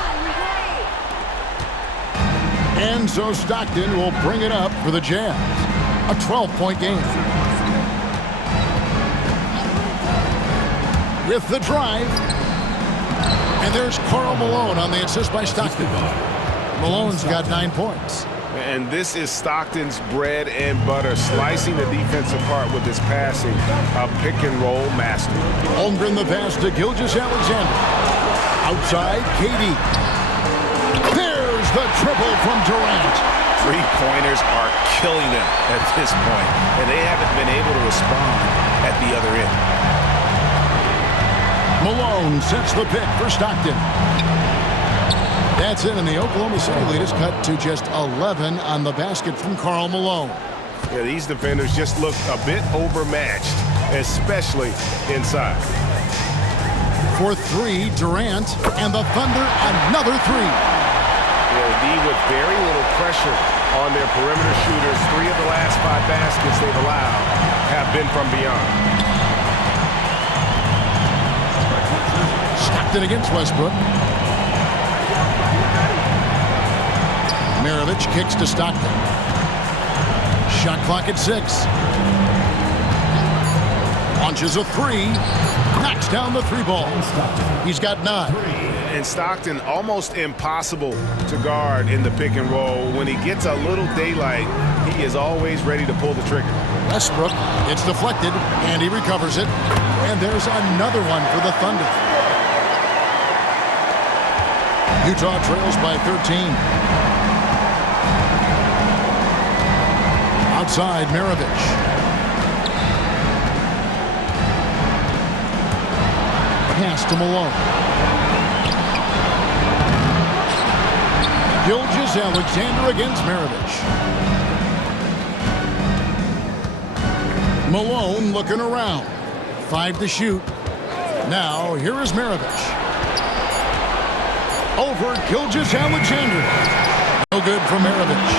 And so Stockton will bring it up for the Jazz. A 12-point game. with the drive. And there's Karl Malone on the assist by Stockton. Malone's got 9 points. And this is Stockton's bread and butter, slicing the defense apart with his passing, a pick-and-roll master. Holmgren the pass to Gilgeous-Alexander. Outside, KD. There's the triple from Durant. Three-pointers are killing them at this point, and they haven't been able to respond at the other end. Malone sets the pick for Stockton. That's it, and the Oklahoma City lead is cut to just 11 on the basket from Karl Malone. Yeah, these defenders just look a bit overmatched, especially inside. For three, Durant, and the Thunder another three. D with very little pressure on their perimeter shooters. 3 of the last 5 baskets they've allowed have been from beyond. Stockton against Westbrook. Maravich kicks to Stockton. Shot clock at 6. Launches a 3. Knocks down the 3 ball. He's got 9. And Stockton almost impossible to guard in the pick and roll. When he gets a little daylight, he is always ready to pull the trigger. Westbrook, it's deflected, and he recovers it. And there's another one for the Thunder. Utah trails by 13. Outside, Maravich. Pass to Malone. Gilgeous-Alexander against Maravich. Malone looking around. 5 to shoot. Now, here is Maravich. Over Gilgeous-Alexander. No good for Maravich.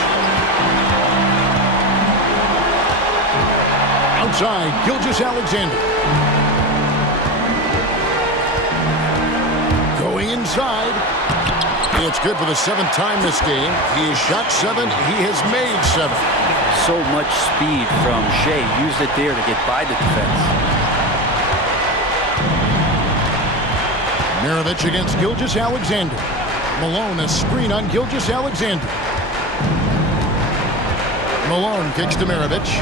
Outside, Gilgeous-Alexander. Going inside. It's good for the 7th time this game. He has shot 7. He has made 7. So much speed from Shea. Used it there to get by the defense. Maravich against Gilgeous-Alexander. Malone a screen on Gilgeous-Alexander. Malone kicks to Maravich.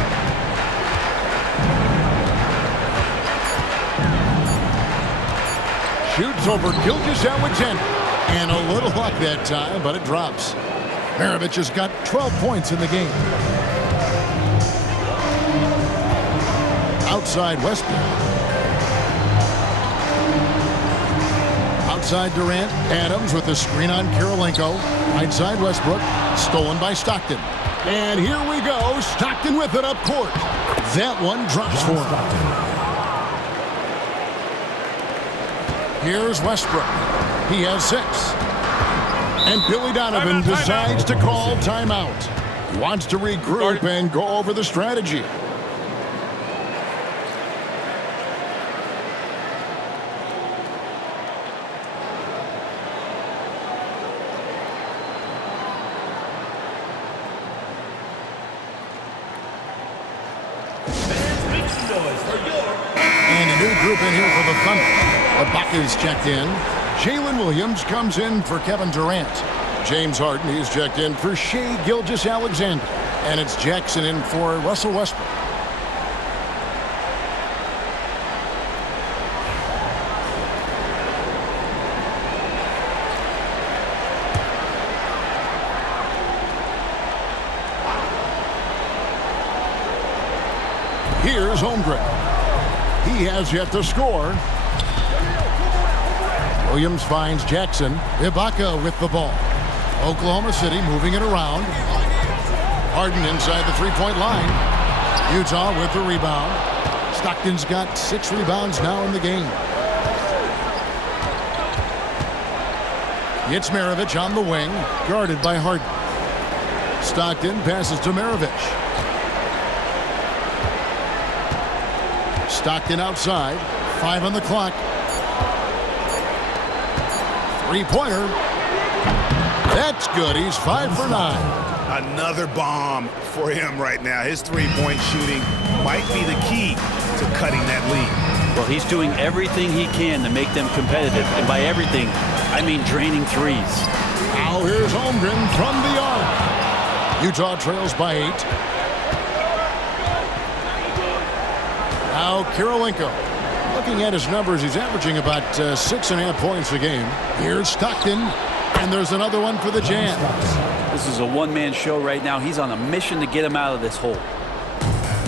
Shoots over Gilgeous-Alexander. And a little luck that time, but it drops. Maravich has got 12 points in the game. Outside Westbrook. Outside Durant. Adams with the screen on Kirilenko. Right side Westbrook. Stolen by Stockton. And here we go. Stockton with it up court. That one drops for him. Here's Westbrook. He has 6. And Billy Donovan decides to call timeout. He wants to regroup and go over the strategy. And a new group in here for the Thunder. Ibaka's checked in. Jalen Williams comes in for Kevin Durant. James Harden, he's checked in for Shea Gilgeous-Alexander. And it's Jackson in for Russell Westbrook. Here's Holmgren. He has yet to score. Williams finds Jackson. Ibaka with the ball. Oklahoma City moving it around. Harden inside the 3-point line. Utah with the rebound. Stockton's got 6 rebounds now in the game. It's Maravich on the wing, guarded by Harden. Stockton passes to Maravich. Stockton outside. 5 on the clock. 3-pointer. That's good. He's 5 for 9. Another bomb for him right now. His 3-point shooting might be the key to cutting that lead. Well, he's doing everything he can to make them competitive. And by everything, I mean draining threes. Now here's Holmgren from the arc. Utah trails by 8. Now Kirilenko. Looking at his numbers, he's averaging about 6.5 points a game. Here's Stockton, and there's another one for the Jazz. This is a one-man show right now. He's on a mission to get him out of this hole.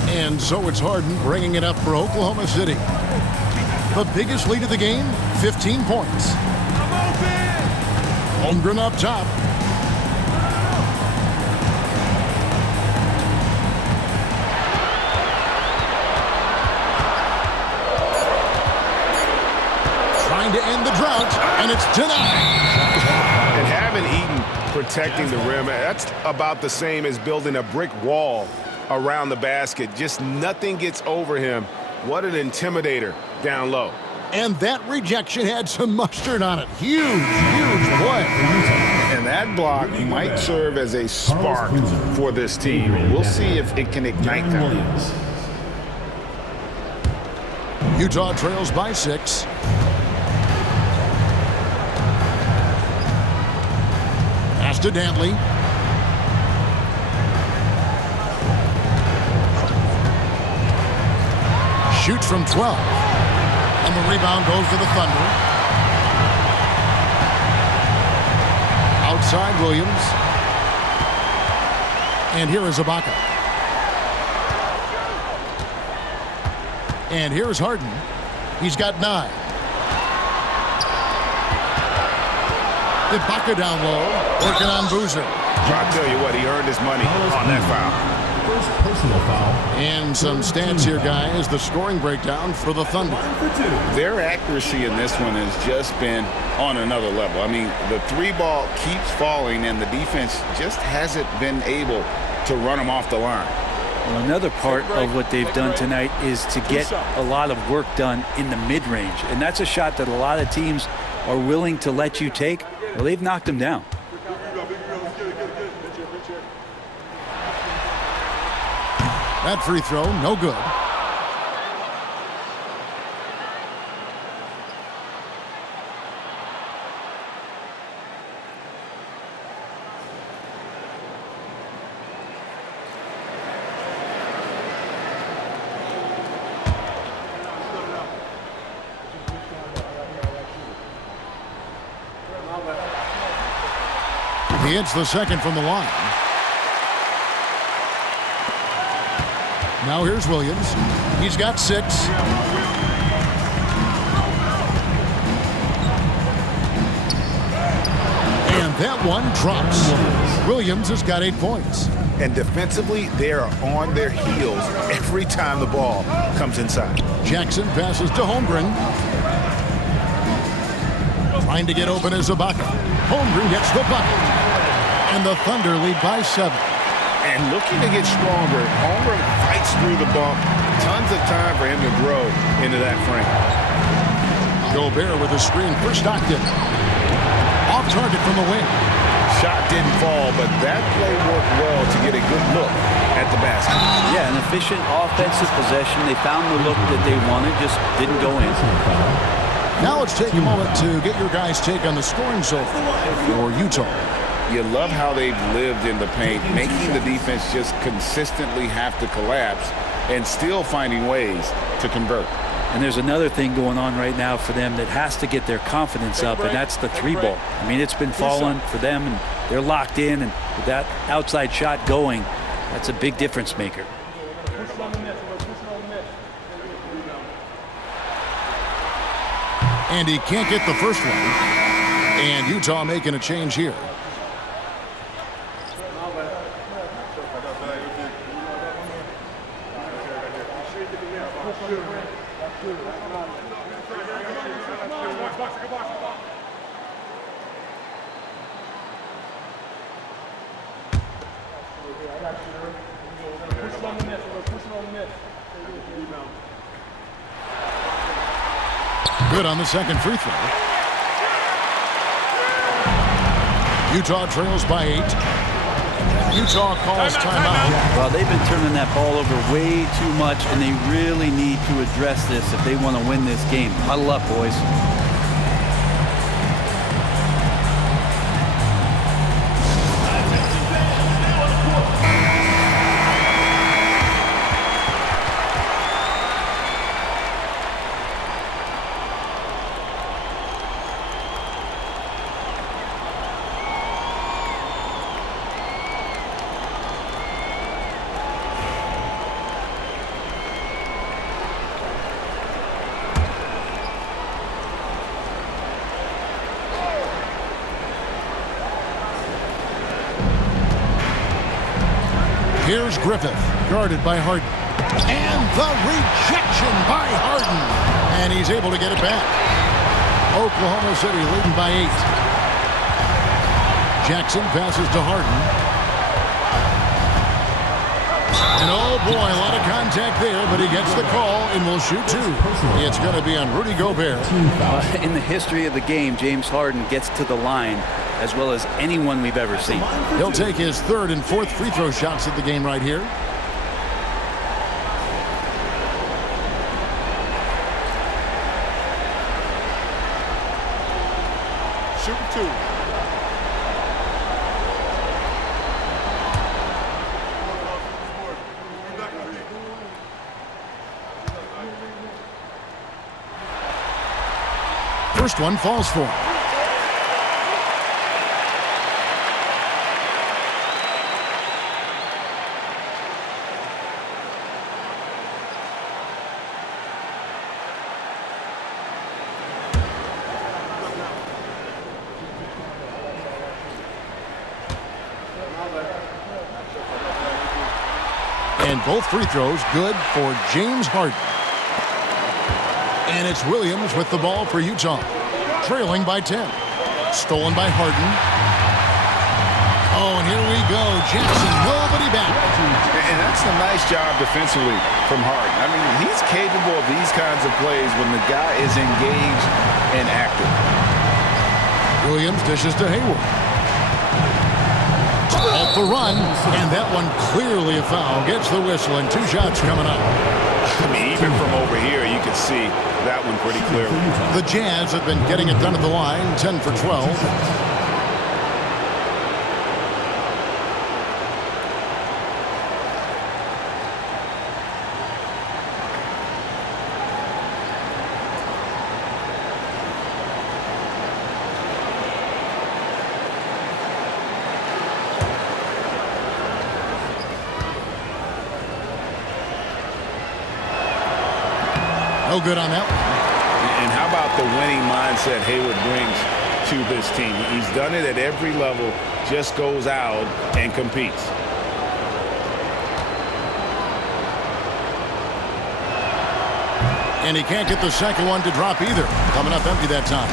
And so it's Harden bringing it up for Oklahoma City. The biggest lead of the game, 15 points. Holmgren up top. Trying to end the drought, and it's denied. And having Eaton protecting the rim, that's about the same as building a brick wall around the basket. Just nothing gets over him. What an intimidator down low. And that rejection had some mustard on it. Huge, huge play. And that block might serve as a spark for this team. We'll see if it can ignite them. Utah trails by 6. Pass to Dantley. Shoots from 12. And the rebound goes to the Thunder. Outside Williams. And here is Ibaka. And here's Harden. He's got 9. Ibaka down low, working on Boozer. I'll tell you what, he earned his money on that foul. First personal foul. And some stats here, guys. The scoring breakdown for the Thunder. Their accuracy in this one has just been on another level. I mean, the 3 ball keeps falling, and the defense just hasn't been able to run them off the line. Well, another part of what they've done tonight is to get a lot of work done in the mid-range. And that's a shot that a lot of teams are willing to let you take. Well, they've knocked them down. That free throw, no good. He hits the second from the line. Now here's Williams. He's got 6. And that one drops. Williams has got 8 points. And defensively, they are on their heels every time the ball comes inside. Jackson passes to Holmgren. Trying to get open is Ibaka. Holmgren gets the bucket. And the Thunder lead by 7. And looking to get stronger, Holmgren fights through the bump. Tons of time for him to grow into that frame. Gobert with a screen for Stockton. Off target from the wing. Shot didn't fall, but that play worked well to get a good look at the basket. Yeah, an efficient offensive possession. They found the look that they wanted, just didn't go in. Now let's take a moment to get your guys' take on the scoring so far for Utah. You love how they've lived in the paint, making the defense just consistently have to collapse and still finding ways to convert. And there's another thing going on right now for them that has to get their confidence up, and that's the 3 ball. I mean, it's been falling for them, and they're locked in, and with that outside shot going, that's a big difference maker. And he can't get the first one. And Utah making a change here. Good on the second free throw. Utah trails by 8. Utah calls timeout. Well, they've been turning that ball over way too much, and they really need to address this if they want to win this game. Huddle up, boys. Here's Griffith, guarded by Harden. And the rejection by Harden. And he's able to get it back. Oklahoma City leading by 8. Jackson passes to Harden. And oh boy, a lot of contact there, but he gets the call and will shoot 2. It's going to be on Rudy Gobert. In the history of the game, James Harden gets to the line as well as anyone we've ever seen. He'll take his 3rd and 4th free throw shots at the game right here. Shoot 2. First one falls for him. And both free throws good for James Harden. And it's Williams with the ball for Utah. Trailing by 10. Stolen by Harden. Oh, and here we go. Jackson, nobody back. And that's a nice job defensively from Harden. I mean, he's capable of these kinds of plays when the guy is engaged and active. Williams dishes to Hayward. Off the run, and that one clearly a foul. Gets the whistle, and 2 shots coming up. I mean, even from over here, you can see that one pretty clearly. The Jazz have been getting it done at the line, 10 for 12. No good on that one. And how about the winning mindset Hayward brings to this team? He's done it at every level, just goes out and competes. And he can't get the second one to drop either. Coming up empty that time.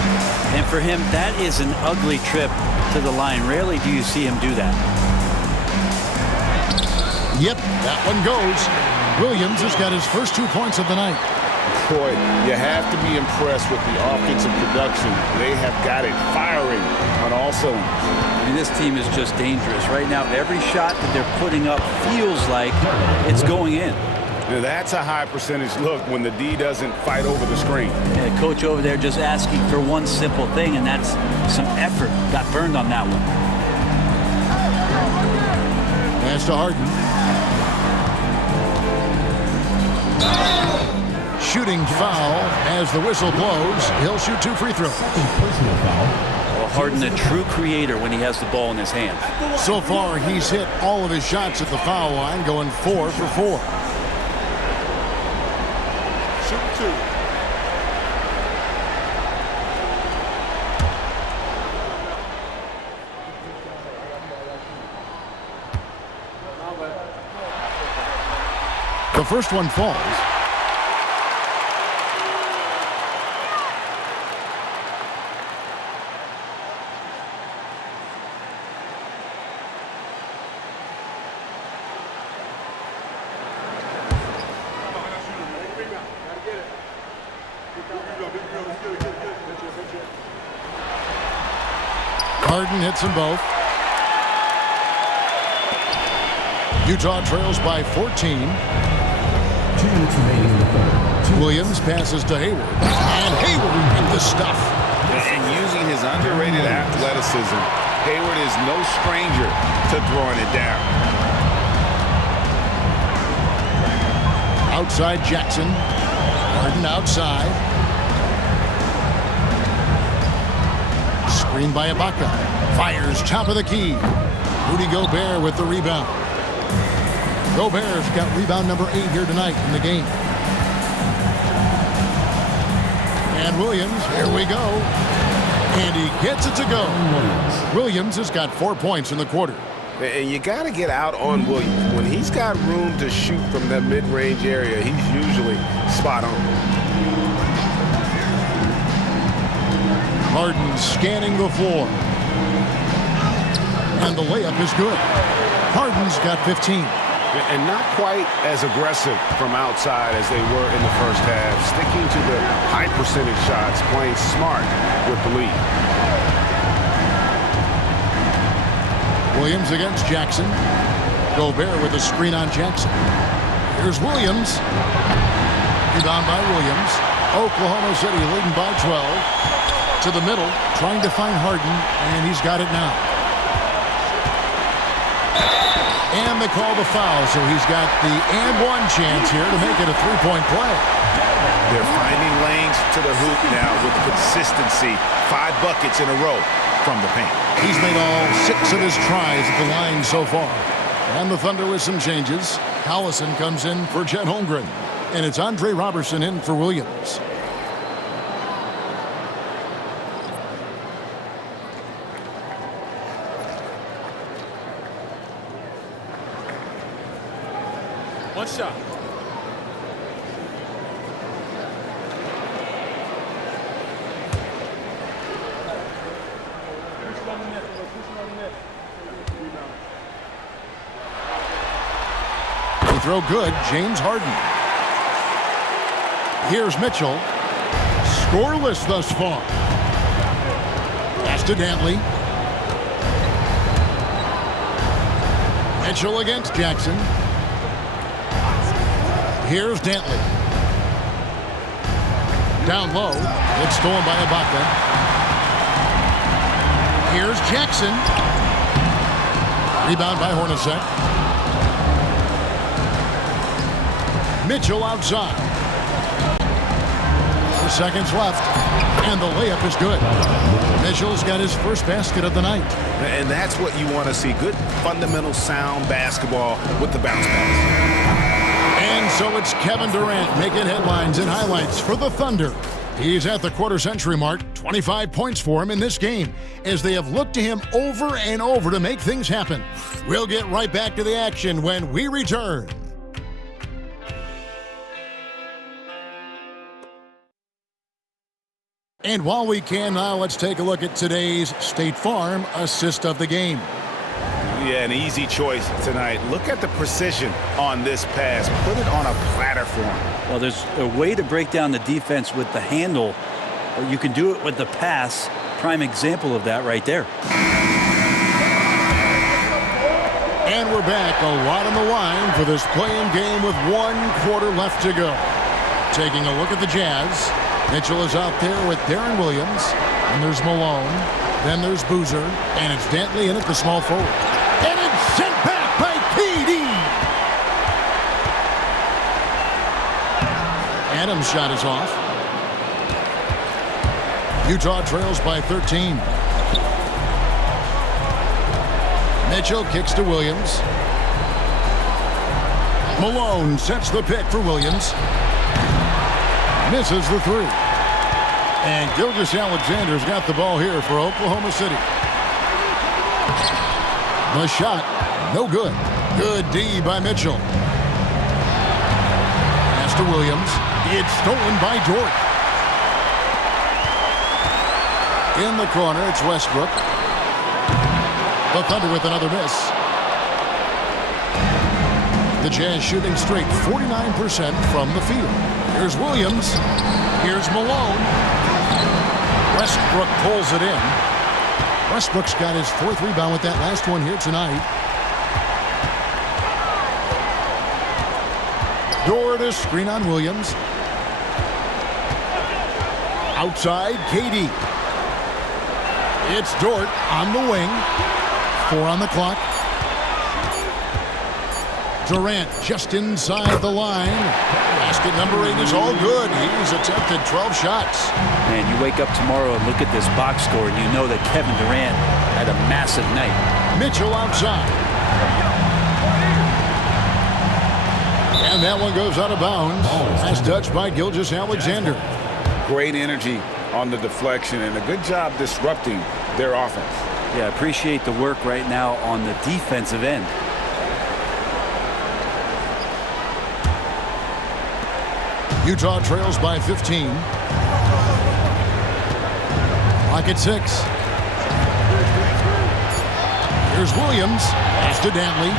And for him, that is an ugly trip to the line. Rarely do you see him do that. Yep, that one goes. Williams has got his first 2 points of the night. Boy, you have to be impressed with the offensive production. They have got it firing on all cylinders. I mean, this team is just dangerous. Right now, every shot that they're putting up feels like it's going in. Now, that's a high percentage look when the D doesn't fight over the screen. Yeah, coach over there just asking for one simple thing, and that's some effort. Got burned on that one. Pass to Harden. Shooting foul as the whistle blows. He'll shoot 2 free throws. Well, Harden, a true creator when he has the ball in his hand. So far, he's hit all of his shots at the foul line, going 4 for 4. Shoot 2. The first one falls. Harden hits them both. Utah trails by 14. Williams passes to Hayward. And Hayward with the stuff. And using his underrated athleticism, Hayward is no stranger to throwing it down. Outside Jackson. Harden outside. Screen by Ibaka. Fires top of the key. Rudy Gobert with the rebound. Gobert's got rebound number 8 here tonight in the game. And Williams, here we go. And he gets it to go. Williams has got 4 points in the quarter. And you got to get out on Williams. When he's got room to shoot from that mid-range area, he's usually spot on. Harden scanning the floor. And the layup is good. Harden's got 15. And not quite as aggressive from outside as they were in the first half. Sticking to the high percentage shots, playing smart with the lead. Williams against Jackson. Gobert with a screen on Jackson. Here's Williams. Rebound by Williams. Oklahoma City leading by 12. To the middle, trying to find Harden, and he's got it now. And they call the foul, so he's got the and-one chance here to make it a three-point play. They're finding lanes to the hoop now with consistency. 5 buckets in a row from the paint. He's made all 6 of his tries at the line so far. And the Thunder with some changes. Collison comes in for Chet Holmgren. And it's Andre Robertson in for Williams. One shot. They throw good. James Harden. Here's Mitchell. Scoreless thus far. Pass to Dantley. Mitchell against Jackson. Here's Dantley. Down low. It's stolen by Ibaka. Here's Jackson. Rebound by Hornacek. Mitchell outside. 4 seconds left. And the layup is good. Mitchell's got his first basket of the night. And that's what you want to see. Good, fundamental, sound basketball with the bounce pass. And so it's Kevin Durant making headlines and highlights for the Thunder. He's at the quarter-century mark, 25 points for him in this game, as they have looked to him over and over to make things happen. We'll get right back to the action when we return. And while we can now, let's take a look at today's State Farm assist of the game. Yeah, an easy choice tonight. Look at the precision on this pass. Put it on a platter for him. Well, there's a way to break down the defense with the handle, but you can do it with the pass. Prime example of that right there. And we're back. A lot on the line for this play-in game with 1 quarter left to go. Taking a look at the Jazz. Mitchell is out there with Darren Williams. And there's Malone. Then there's Boozer. And it's Dantley in at the small forward. And it's sent back by PD. Adams' shot is off. Utah trails by 13. Mitchell kicks to Williams. Malone sets the pick for Williams. Misses the 3. And Gilgeous-Alexander's got the ball here for Oklahoma City. The shot, no good. Good D by Mitchell. Pass to Williams. It's stolen by Dort. In the corner, it's Westbrook. The Thunder with another miss. The Jazz shooting straight 49% from the field. Here's Williams. Here's Malone. Westbrook pulls it in. Westbrook's got his 4th rebound with that last one here tonight. Dort to screen on Williams. Outside, KD. It's Dort on the wing. 4 on the clock. Durant just inside the line. Basket number 8 is all good. He's attempted 12 shots. Man, you wake up tomorrow and look at this box score, and you know that Kevin Durant had a massive night. Mitchell outside. And that one goes out of bounds. As touched by Gilgeous-Alexander. Great energy on the deflection and a good job disrupting their offense. Yeah, appreciate the work right now on the defensive end. Utah trails by 15. Clock at 6. Here's Williams. Pass to Dantley.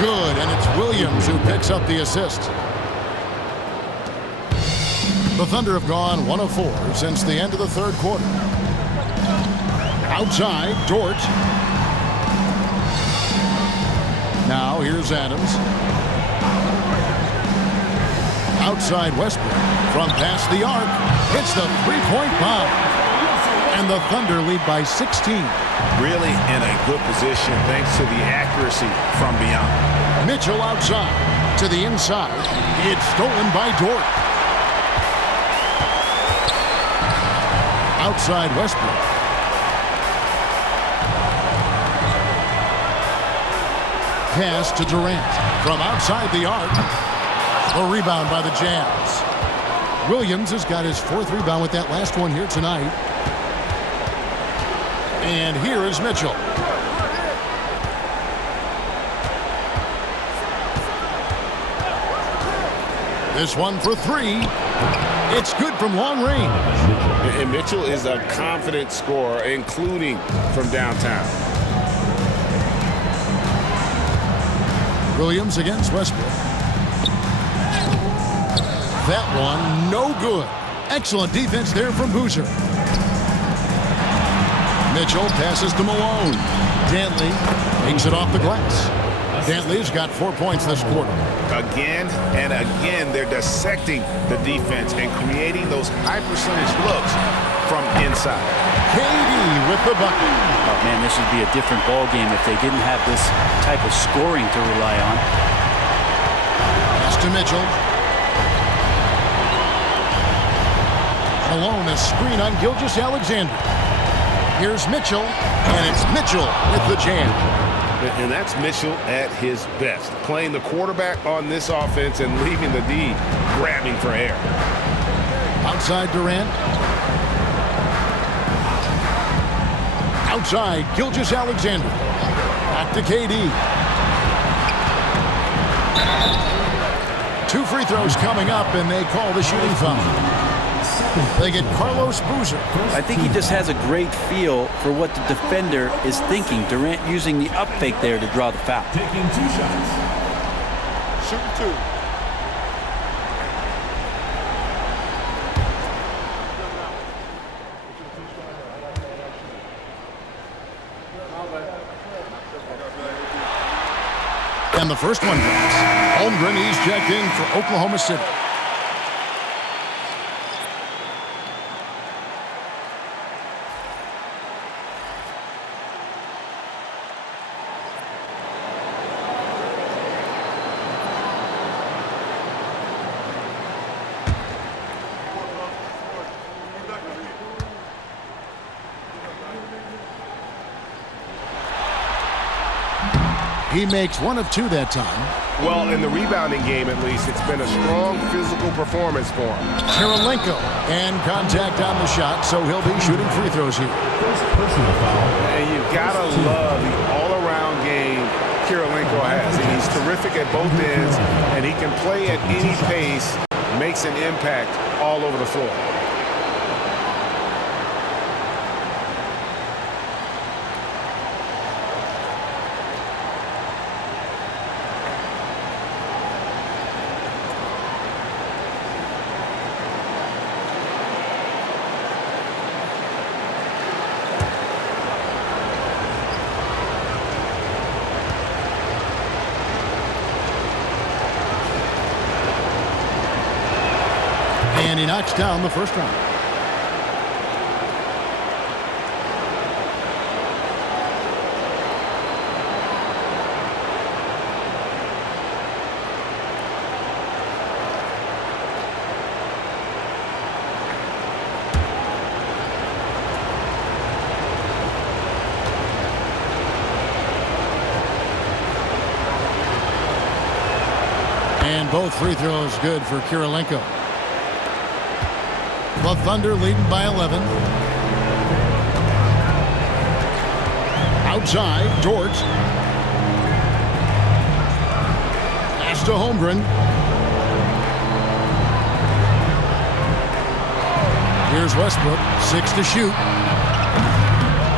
Good, and it's Williams who picks up the assist. The Thunder have gone 1 of 4 since the end of the third quarter. Outside, Dort. Now here's Adams. Outside Westbrook from past the arc. Hits the three-point bomb. And the Thunder lead by 16. Really in a good position thanks to the accuracy from beyond. Mitchell outside to the inside. It's stolen by Dort. Outside Westbrook. Pass to Durant from outside the arc. A rebound by the Jazz. Williams has got his 4th rebound with that last one here tonight. And here is Mitchell. This one for 3. It's good from long range. And Mitchell is a confident scorer, including from downtown. Williams against Westbrook. That one, no good. Excellent defense there from Boozer. Mitchell passes to Malone. Dantley takes it off the glass. Dantley's got 4 points this quarter. Again and again, they're dissecting the defense and creating those high percentage looks from inside. KD with the bucket. Oh, man, this would be a different ball game if they didn't have this type of scoring to rely on. Pass to Mitchell. Malone, a screen on Gilgeous-Alexander. Here's Mitchell, and it's Mitchell with the jam. And that's Mitchell at his best, playing the quarterback on this offense and leaving the D grabbing for air. Outside Durant. Outside Gilgeous-Alexander. Back to KD. 2 free throws coming up, and they call the shooting foul. They get Carlos Boozer. I think he just has a great feel for what the defender is thinking. Durant using the up fake there to draw the foul. Taking 2 shots. Shooting 2. And the first one drops. Holmgren, he's checked in for Oklahoma City. He makes 1 of 2 that time. Well, in the rebounding game, at least, it's been a strong physical performance for him. Kirilenko, and contact on the shot, so he'll be shooting free throws here. First personal foul. And you've got to love the all-around game Kirilenko has. And he's terrific at both ends, and he can play at any pace, makes an impact all over the floor. And he knocks down the first round. And both free throws good for Kirilenko. The Thunder leading by 11. Outside, Dort. Pass to Holmgren. Here's Westbrook, 6 to shoot.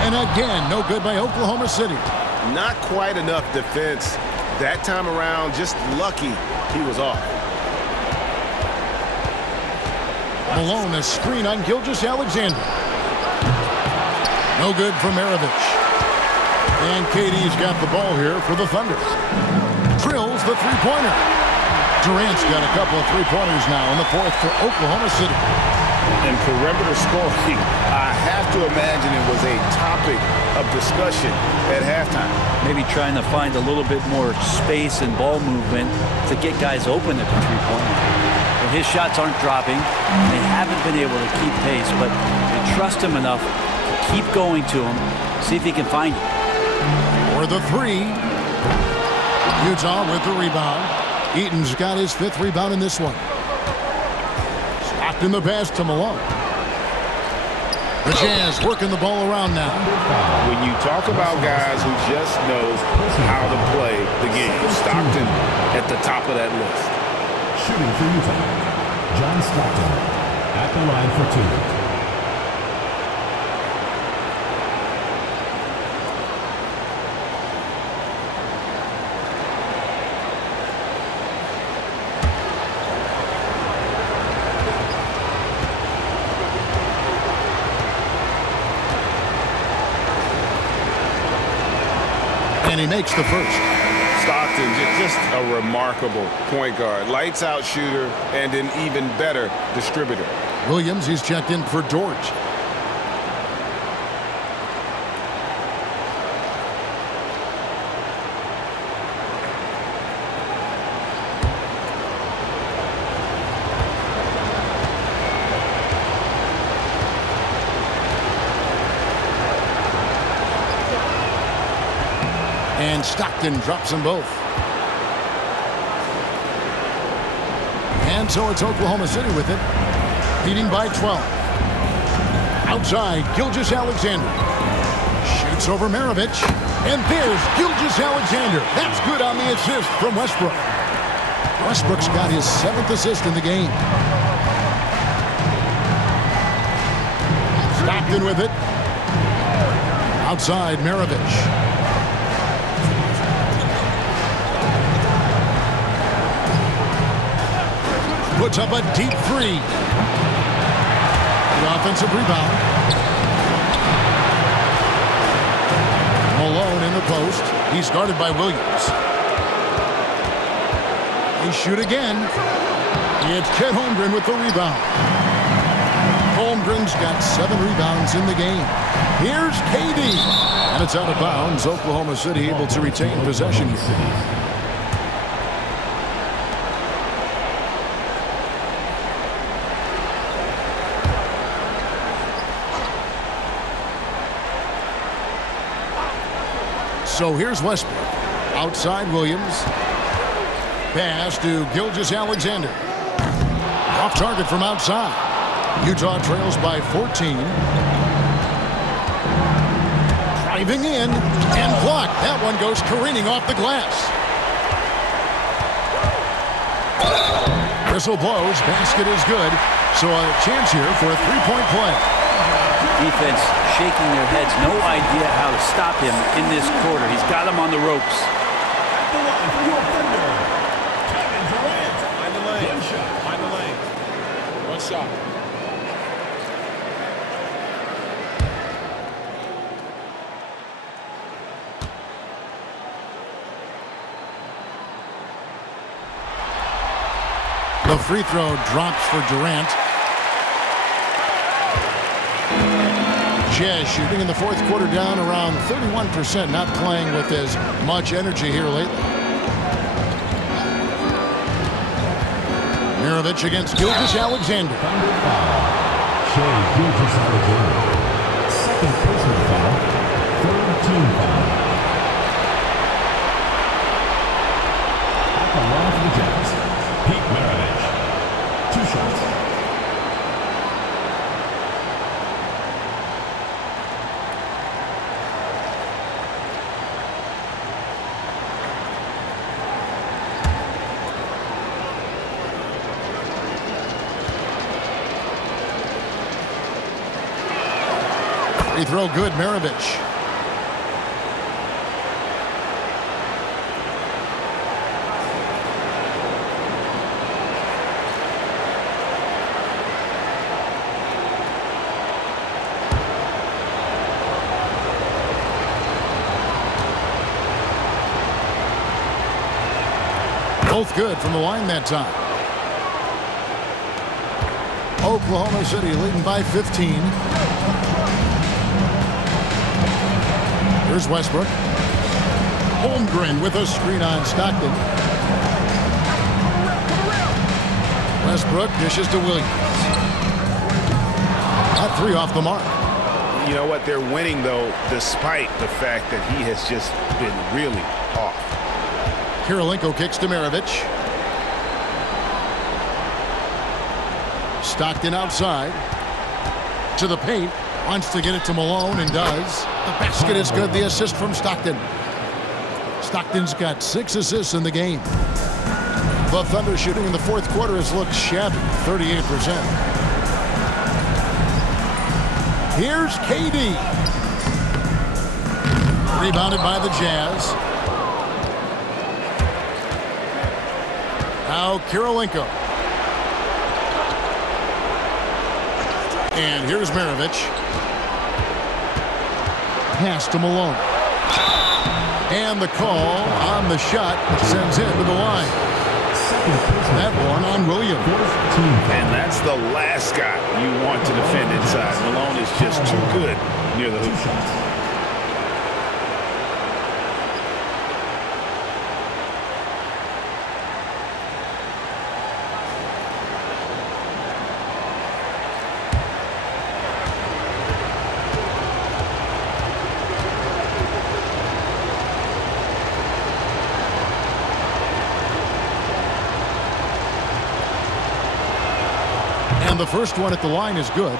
And again, no good by Oklahoma City. Not quite enough defense that time around. Just lucky he was off. Malone, a screen on Gilgeous-Alexander. No good for Maravich. And KD's got the ball here for the Thunder. Drills the three-pointer. Durant's got a couple of three-pointers now in the fourth for Oklahoma City. And perimeter scoring, I have to imagine it was a topic of discussion at halftime. Maybe trying to find a little bit more space and ball movement to get guys open at the three-point line. Well, his shots aren't dropping. They haven't been able to keep pace, but they trust him enough to keep going to him, see if he can find it. For the three, Utah with the rebound. Eaton's got his 5th rebound in this one. Stockton the pass to Malone. The Jazz working the ball around now. When you talk about guys who just knows how to play the game, Stockton at the top of that list. Shooting for Utah, John Stockton at the line for 2. And he makes the first. Stockton, just a remarkable point guard. Lights out shooter and an even better distributor. Williams, he's checked in for Dort. And Stockton drops them both. And so it's Oklahoma City with it, leading by 12. Outside, Gilgeous-Alexander. Shoots over Maravich. And there's Gilgeous-Alexander. That's good on the assist from Westbrook. Westbrook's got his 7th assist in the game. Stockton with it. Outside, Maravich. Puts up a deep three. The offensive rebound. Malone in the post. He's guarded by Williams. They shoot again. It's Chet Holmgren with the rebound. Holmgren's got 7 rebounds in the game. Here's KD. And it's out of bounds. Oklahoma City able to retain possession here. So here's Westbrook. Outside Williams. Pass to Gilgeous-Alexander. Off target from outside. Utah trails by 14. Driving in and blocked. That one goes careening off the glass. Whistle blows. Basket is good. So a chance here for a three-point play. Defense shaking their heads. No idea how to stop him in this quarter. He's got him on the ropes. At the line for your Thunder, Kevin Durant. Find the lane. One shot. Find the lane. One shot. The free throw drops for Durant. Jazz shooting in the fourth quarter down around 31%, not playing with as much energy here lately. Mirovic against Gilgeous-Alexander. Shea Gilgeous-Alexander. Second personal foul. Third team foul. At the line for the Jazz, Pete Mirovic. 2 shots. Free throw good, Mirovic. Both good from the line that time. Oklahoma City leading by 15. Here's Westbrook. Holmgren with a screen on Stockton. Westbrook dishes to Williams. That 3 off the mark. You know what? They're winning, though, despite the fact that he has just been really off. Kirilenko kicks to Mirovic. Stockton outside. To the paint. Wants to get it to Malone and does. The basket is good. The assist from Stockton. Stockton's got 6 assists in the game. The Thunder shooting in the fourth quarter has looked shabby, 38%. Here's KD. Rebounded by the Jazz. Now Kirilenko. And here's Mirovic. Pass to Malone. And the call on the shot sends him to the line. That one on Williams. And that's the last guy you want to defend inside. Malone is just too good near the hoop. The first one at the line is good.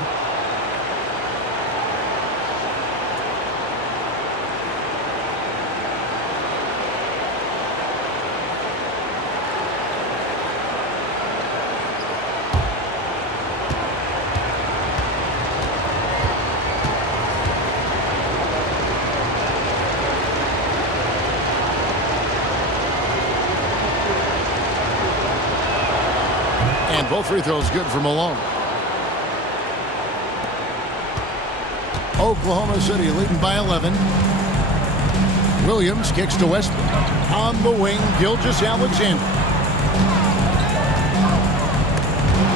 And both free throws good for Malone. Oklahoma City leading by 11. Williams kicks to Westbrook. On the wing, Gilgeous-Alexander.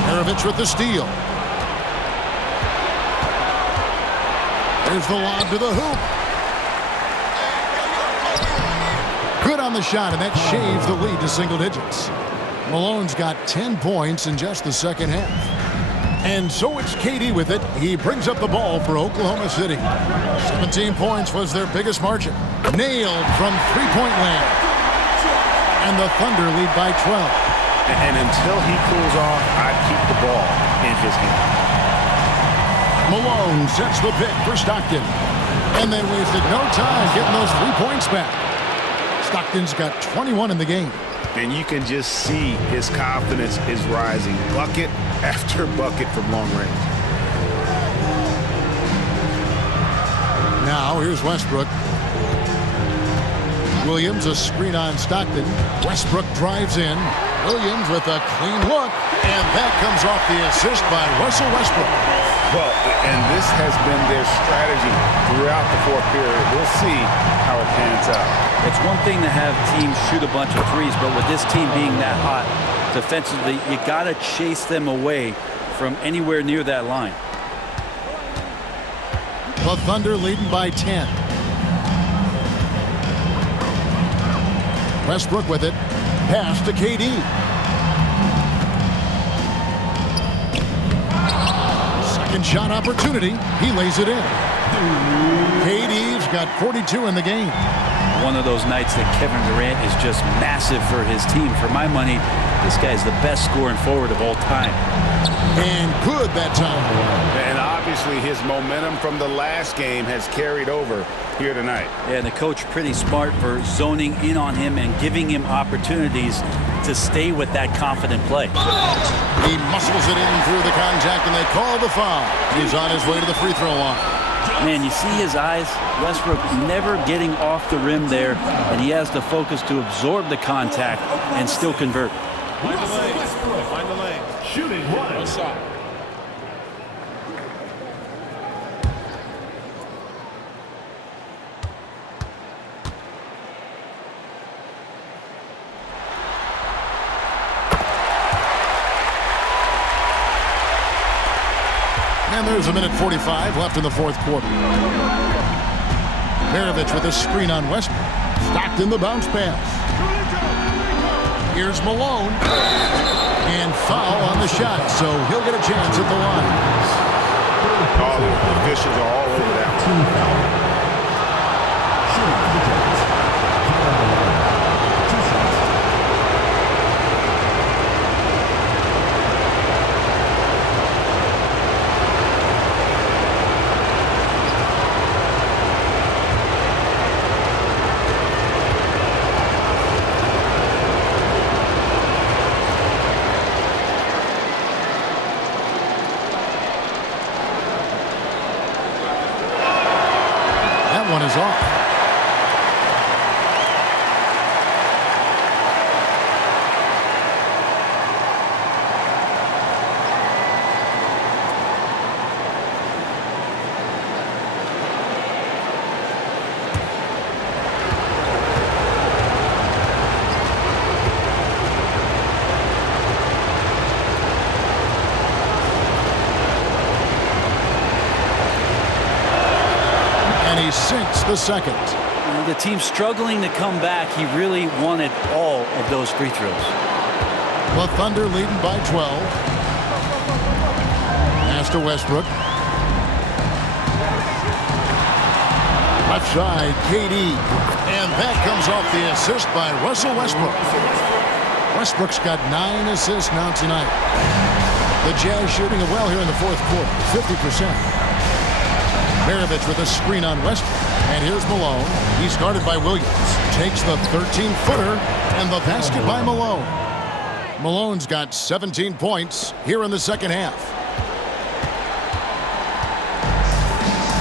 Mirovic with the steal. There's the lob to the hoop. Good on the shot, and that shaves the lead to single digits. Malone's got 10 points in just the second half. And so it's KD with it. He brings up the ball for Oklahoma City. 17 points was their biggest margin. Nailed from three-point land. And the Thunder lead by 12. And until he cools off, I'd keep the ball in his hand. Malone sets the pick for Stockton. And they wasted no time getting those 3 points back. Stockton's got 21 in the game. And you can just see his confidence is rising. Bucket after bucket from long range. Now here's Westbrook. Williams a screen on Stockton. Westbrook drives in. Williams with a clean look. And that comes off the assist by Russell Westbrook. Well, and this has been their strategy throughout the fourth period. We'll see how it pans out. It's one thing to have teams shoot a bunch of threes, but with this team being that hot defensively, you got to chase them away from anywhere near that line. The Thunder leading by 10. Westbrook with it. Pass to KD. Second shot opportunity. He lays it in. KD's got 42 in the game. One of those nights that Kevin Durant is just massive for his team. For my money, this guy's the best scoring forward of all time. And good that time. And obviously his momentum from the last game has carried over here tonight. Yeah, and the coach pretty smart for zoning in on him and giving him opportunities to stay with that confident play. He muscles it in through the contact, and they call the foul. He's on his way to the free throw line. Man, you see his eyes? Westbrook never getting off the rim there, and he has the focus to absorb the contact and still convert. Find the lane. Find the lane. Shooting one shot. And there's a minute 45 left in the fourth quarter. Maravich with a screen on Westbrook. Stocked in the bounce pass. Here's Malone. And foul on the shot, so he'll get a chance at the line. All the officials are all over that. One is off. Sinks the second. The team struggling to come back. He really wanted all of those free throws. The Thunder leading by 12. Pass to Westbrook. Left side, KD. And that comes off the assist by Russell Westbrook. Westbrook's got 9 assists now tonight. The Jazz shooting it well here in the fourth quarter, 50%. Maravich with a screen on Westbrook. And here's Malone. He's guarded by Williams. Takes the 13-footer and the basket by Malone. Malone's got 17 points here in the second half.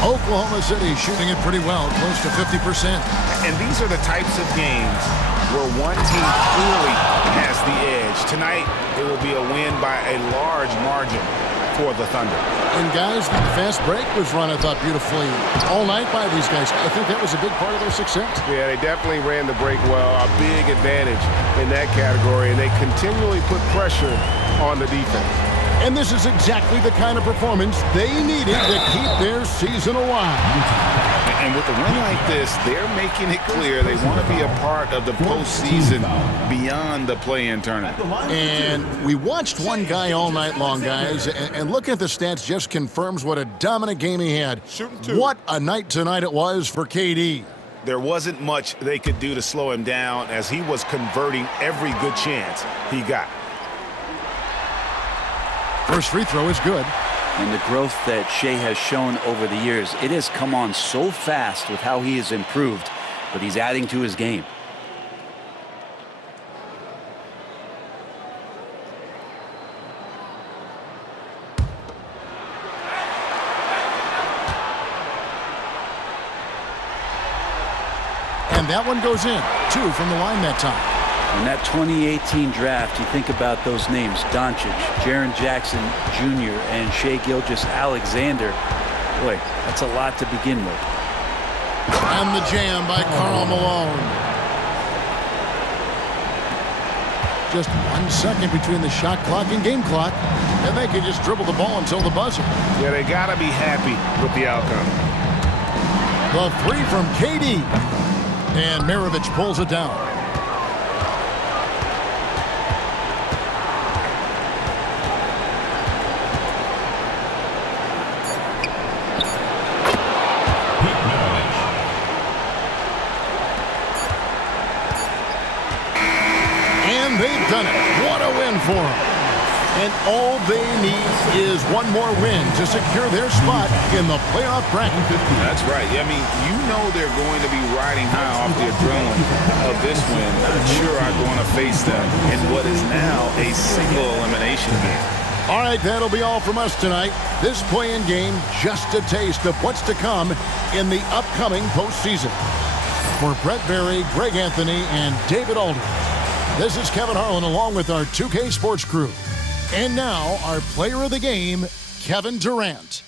Oklahoma City shooting it pretty well, close to 50%. And these are the types of games where one team clearly has the edge. Tonight, it will be a win by a large margin for the Thunder. And guys, the fast break was run, I thought, beautifully all night by these guys. I think that was a big part of their success. Yeah, they definitely ran the break well. A big advantage in that category, and they continually put pressure on the defense. And this is exactly the kind of performance they needed to keep their season alive. And with a win like this, they're making it clear they want to be a part of the postseason beyond the play-in tournament. And we watched one guy all night long, guys, and looking at the stats just confirms what a dominant game he had. What a night tonight it was for KD. There wasn't much they could do to slow him down as he was converting every good chance he got. First free throw is good. And the growth that Shea has shown over the years, it has come on so fast with how he has improved, but he's adding to his game. And that one goes in. 2 from the line that time. In that 2018 draft, you think about those names, Doncic, Jaren Jackson Jr., and Shai Gilgeous-Alexander. Boy, that's a lot to begin with. And the jam by Karl Malone. Just 1 second between the shot clock and game clock, and they can just dribble the ball until the buzzer. Yeah, they got to be happy with the outcome. The three from KD. And Maravich pulls it down. And they've done it. What a win for them. And all they need is one more win to secure their spot in the playoff bracket. That's right. I mean, you know they're going to be riding high off the adrenaline of this win. Not sure I'm going to face them in what is now a single elimination game. All right, that'll be all from us tonight. This play-in game, just a taste of what's to come in the upcoming postseason. For Brett Berry, Greg Anthony, and David Aldridge, this is Kevin Harlan along with our 2K Sports crew. And now, our player of the game, Kevin Durant.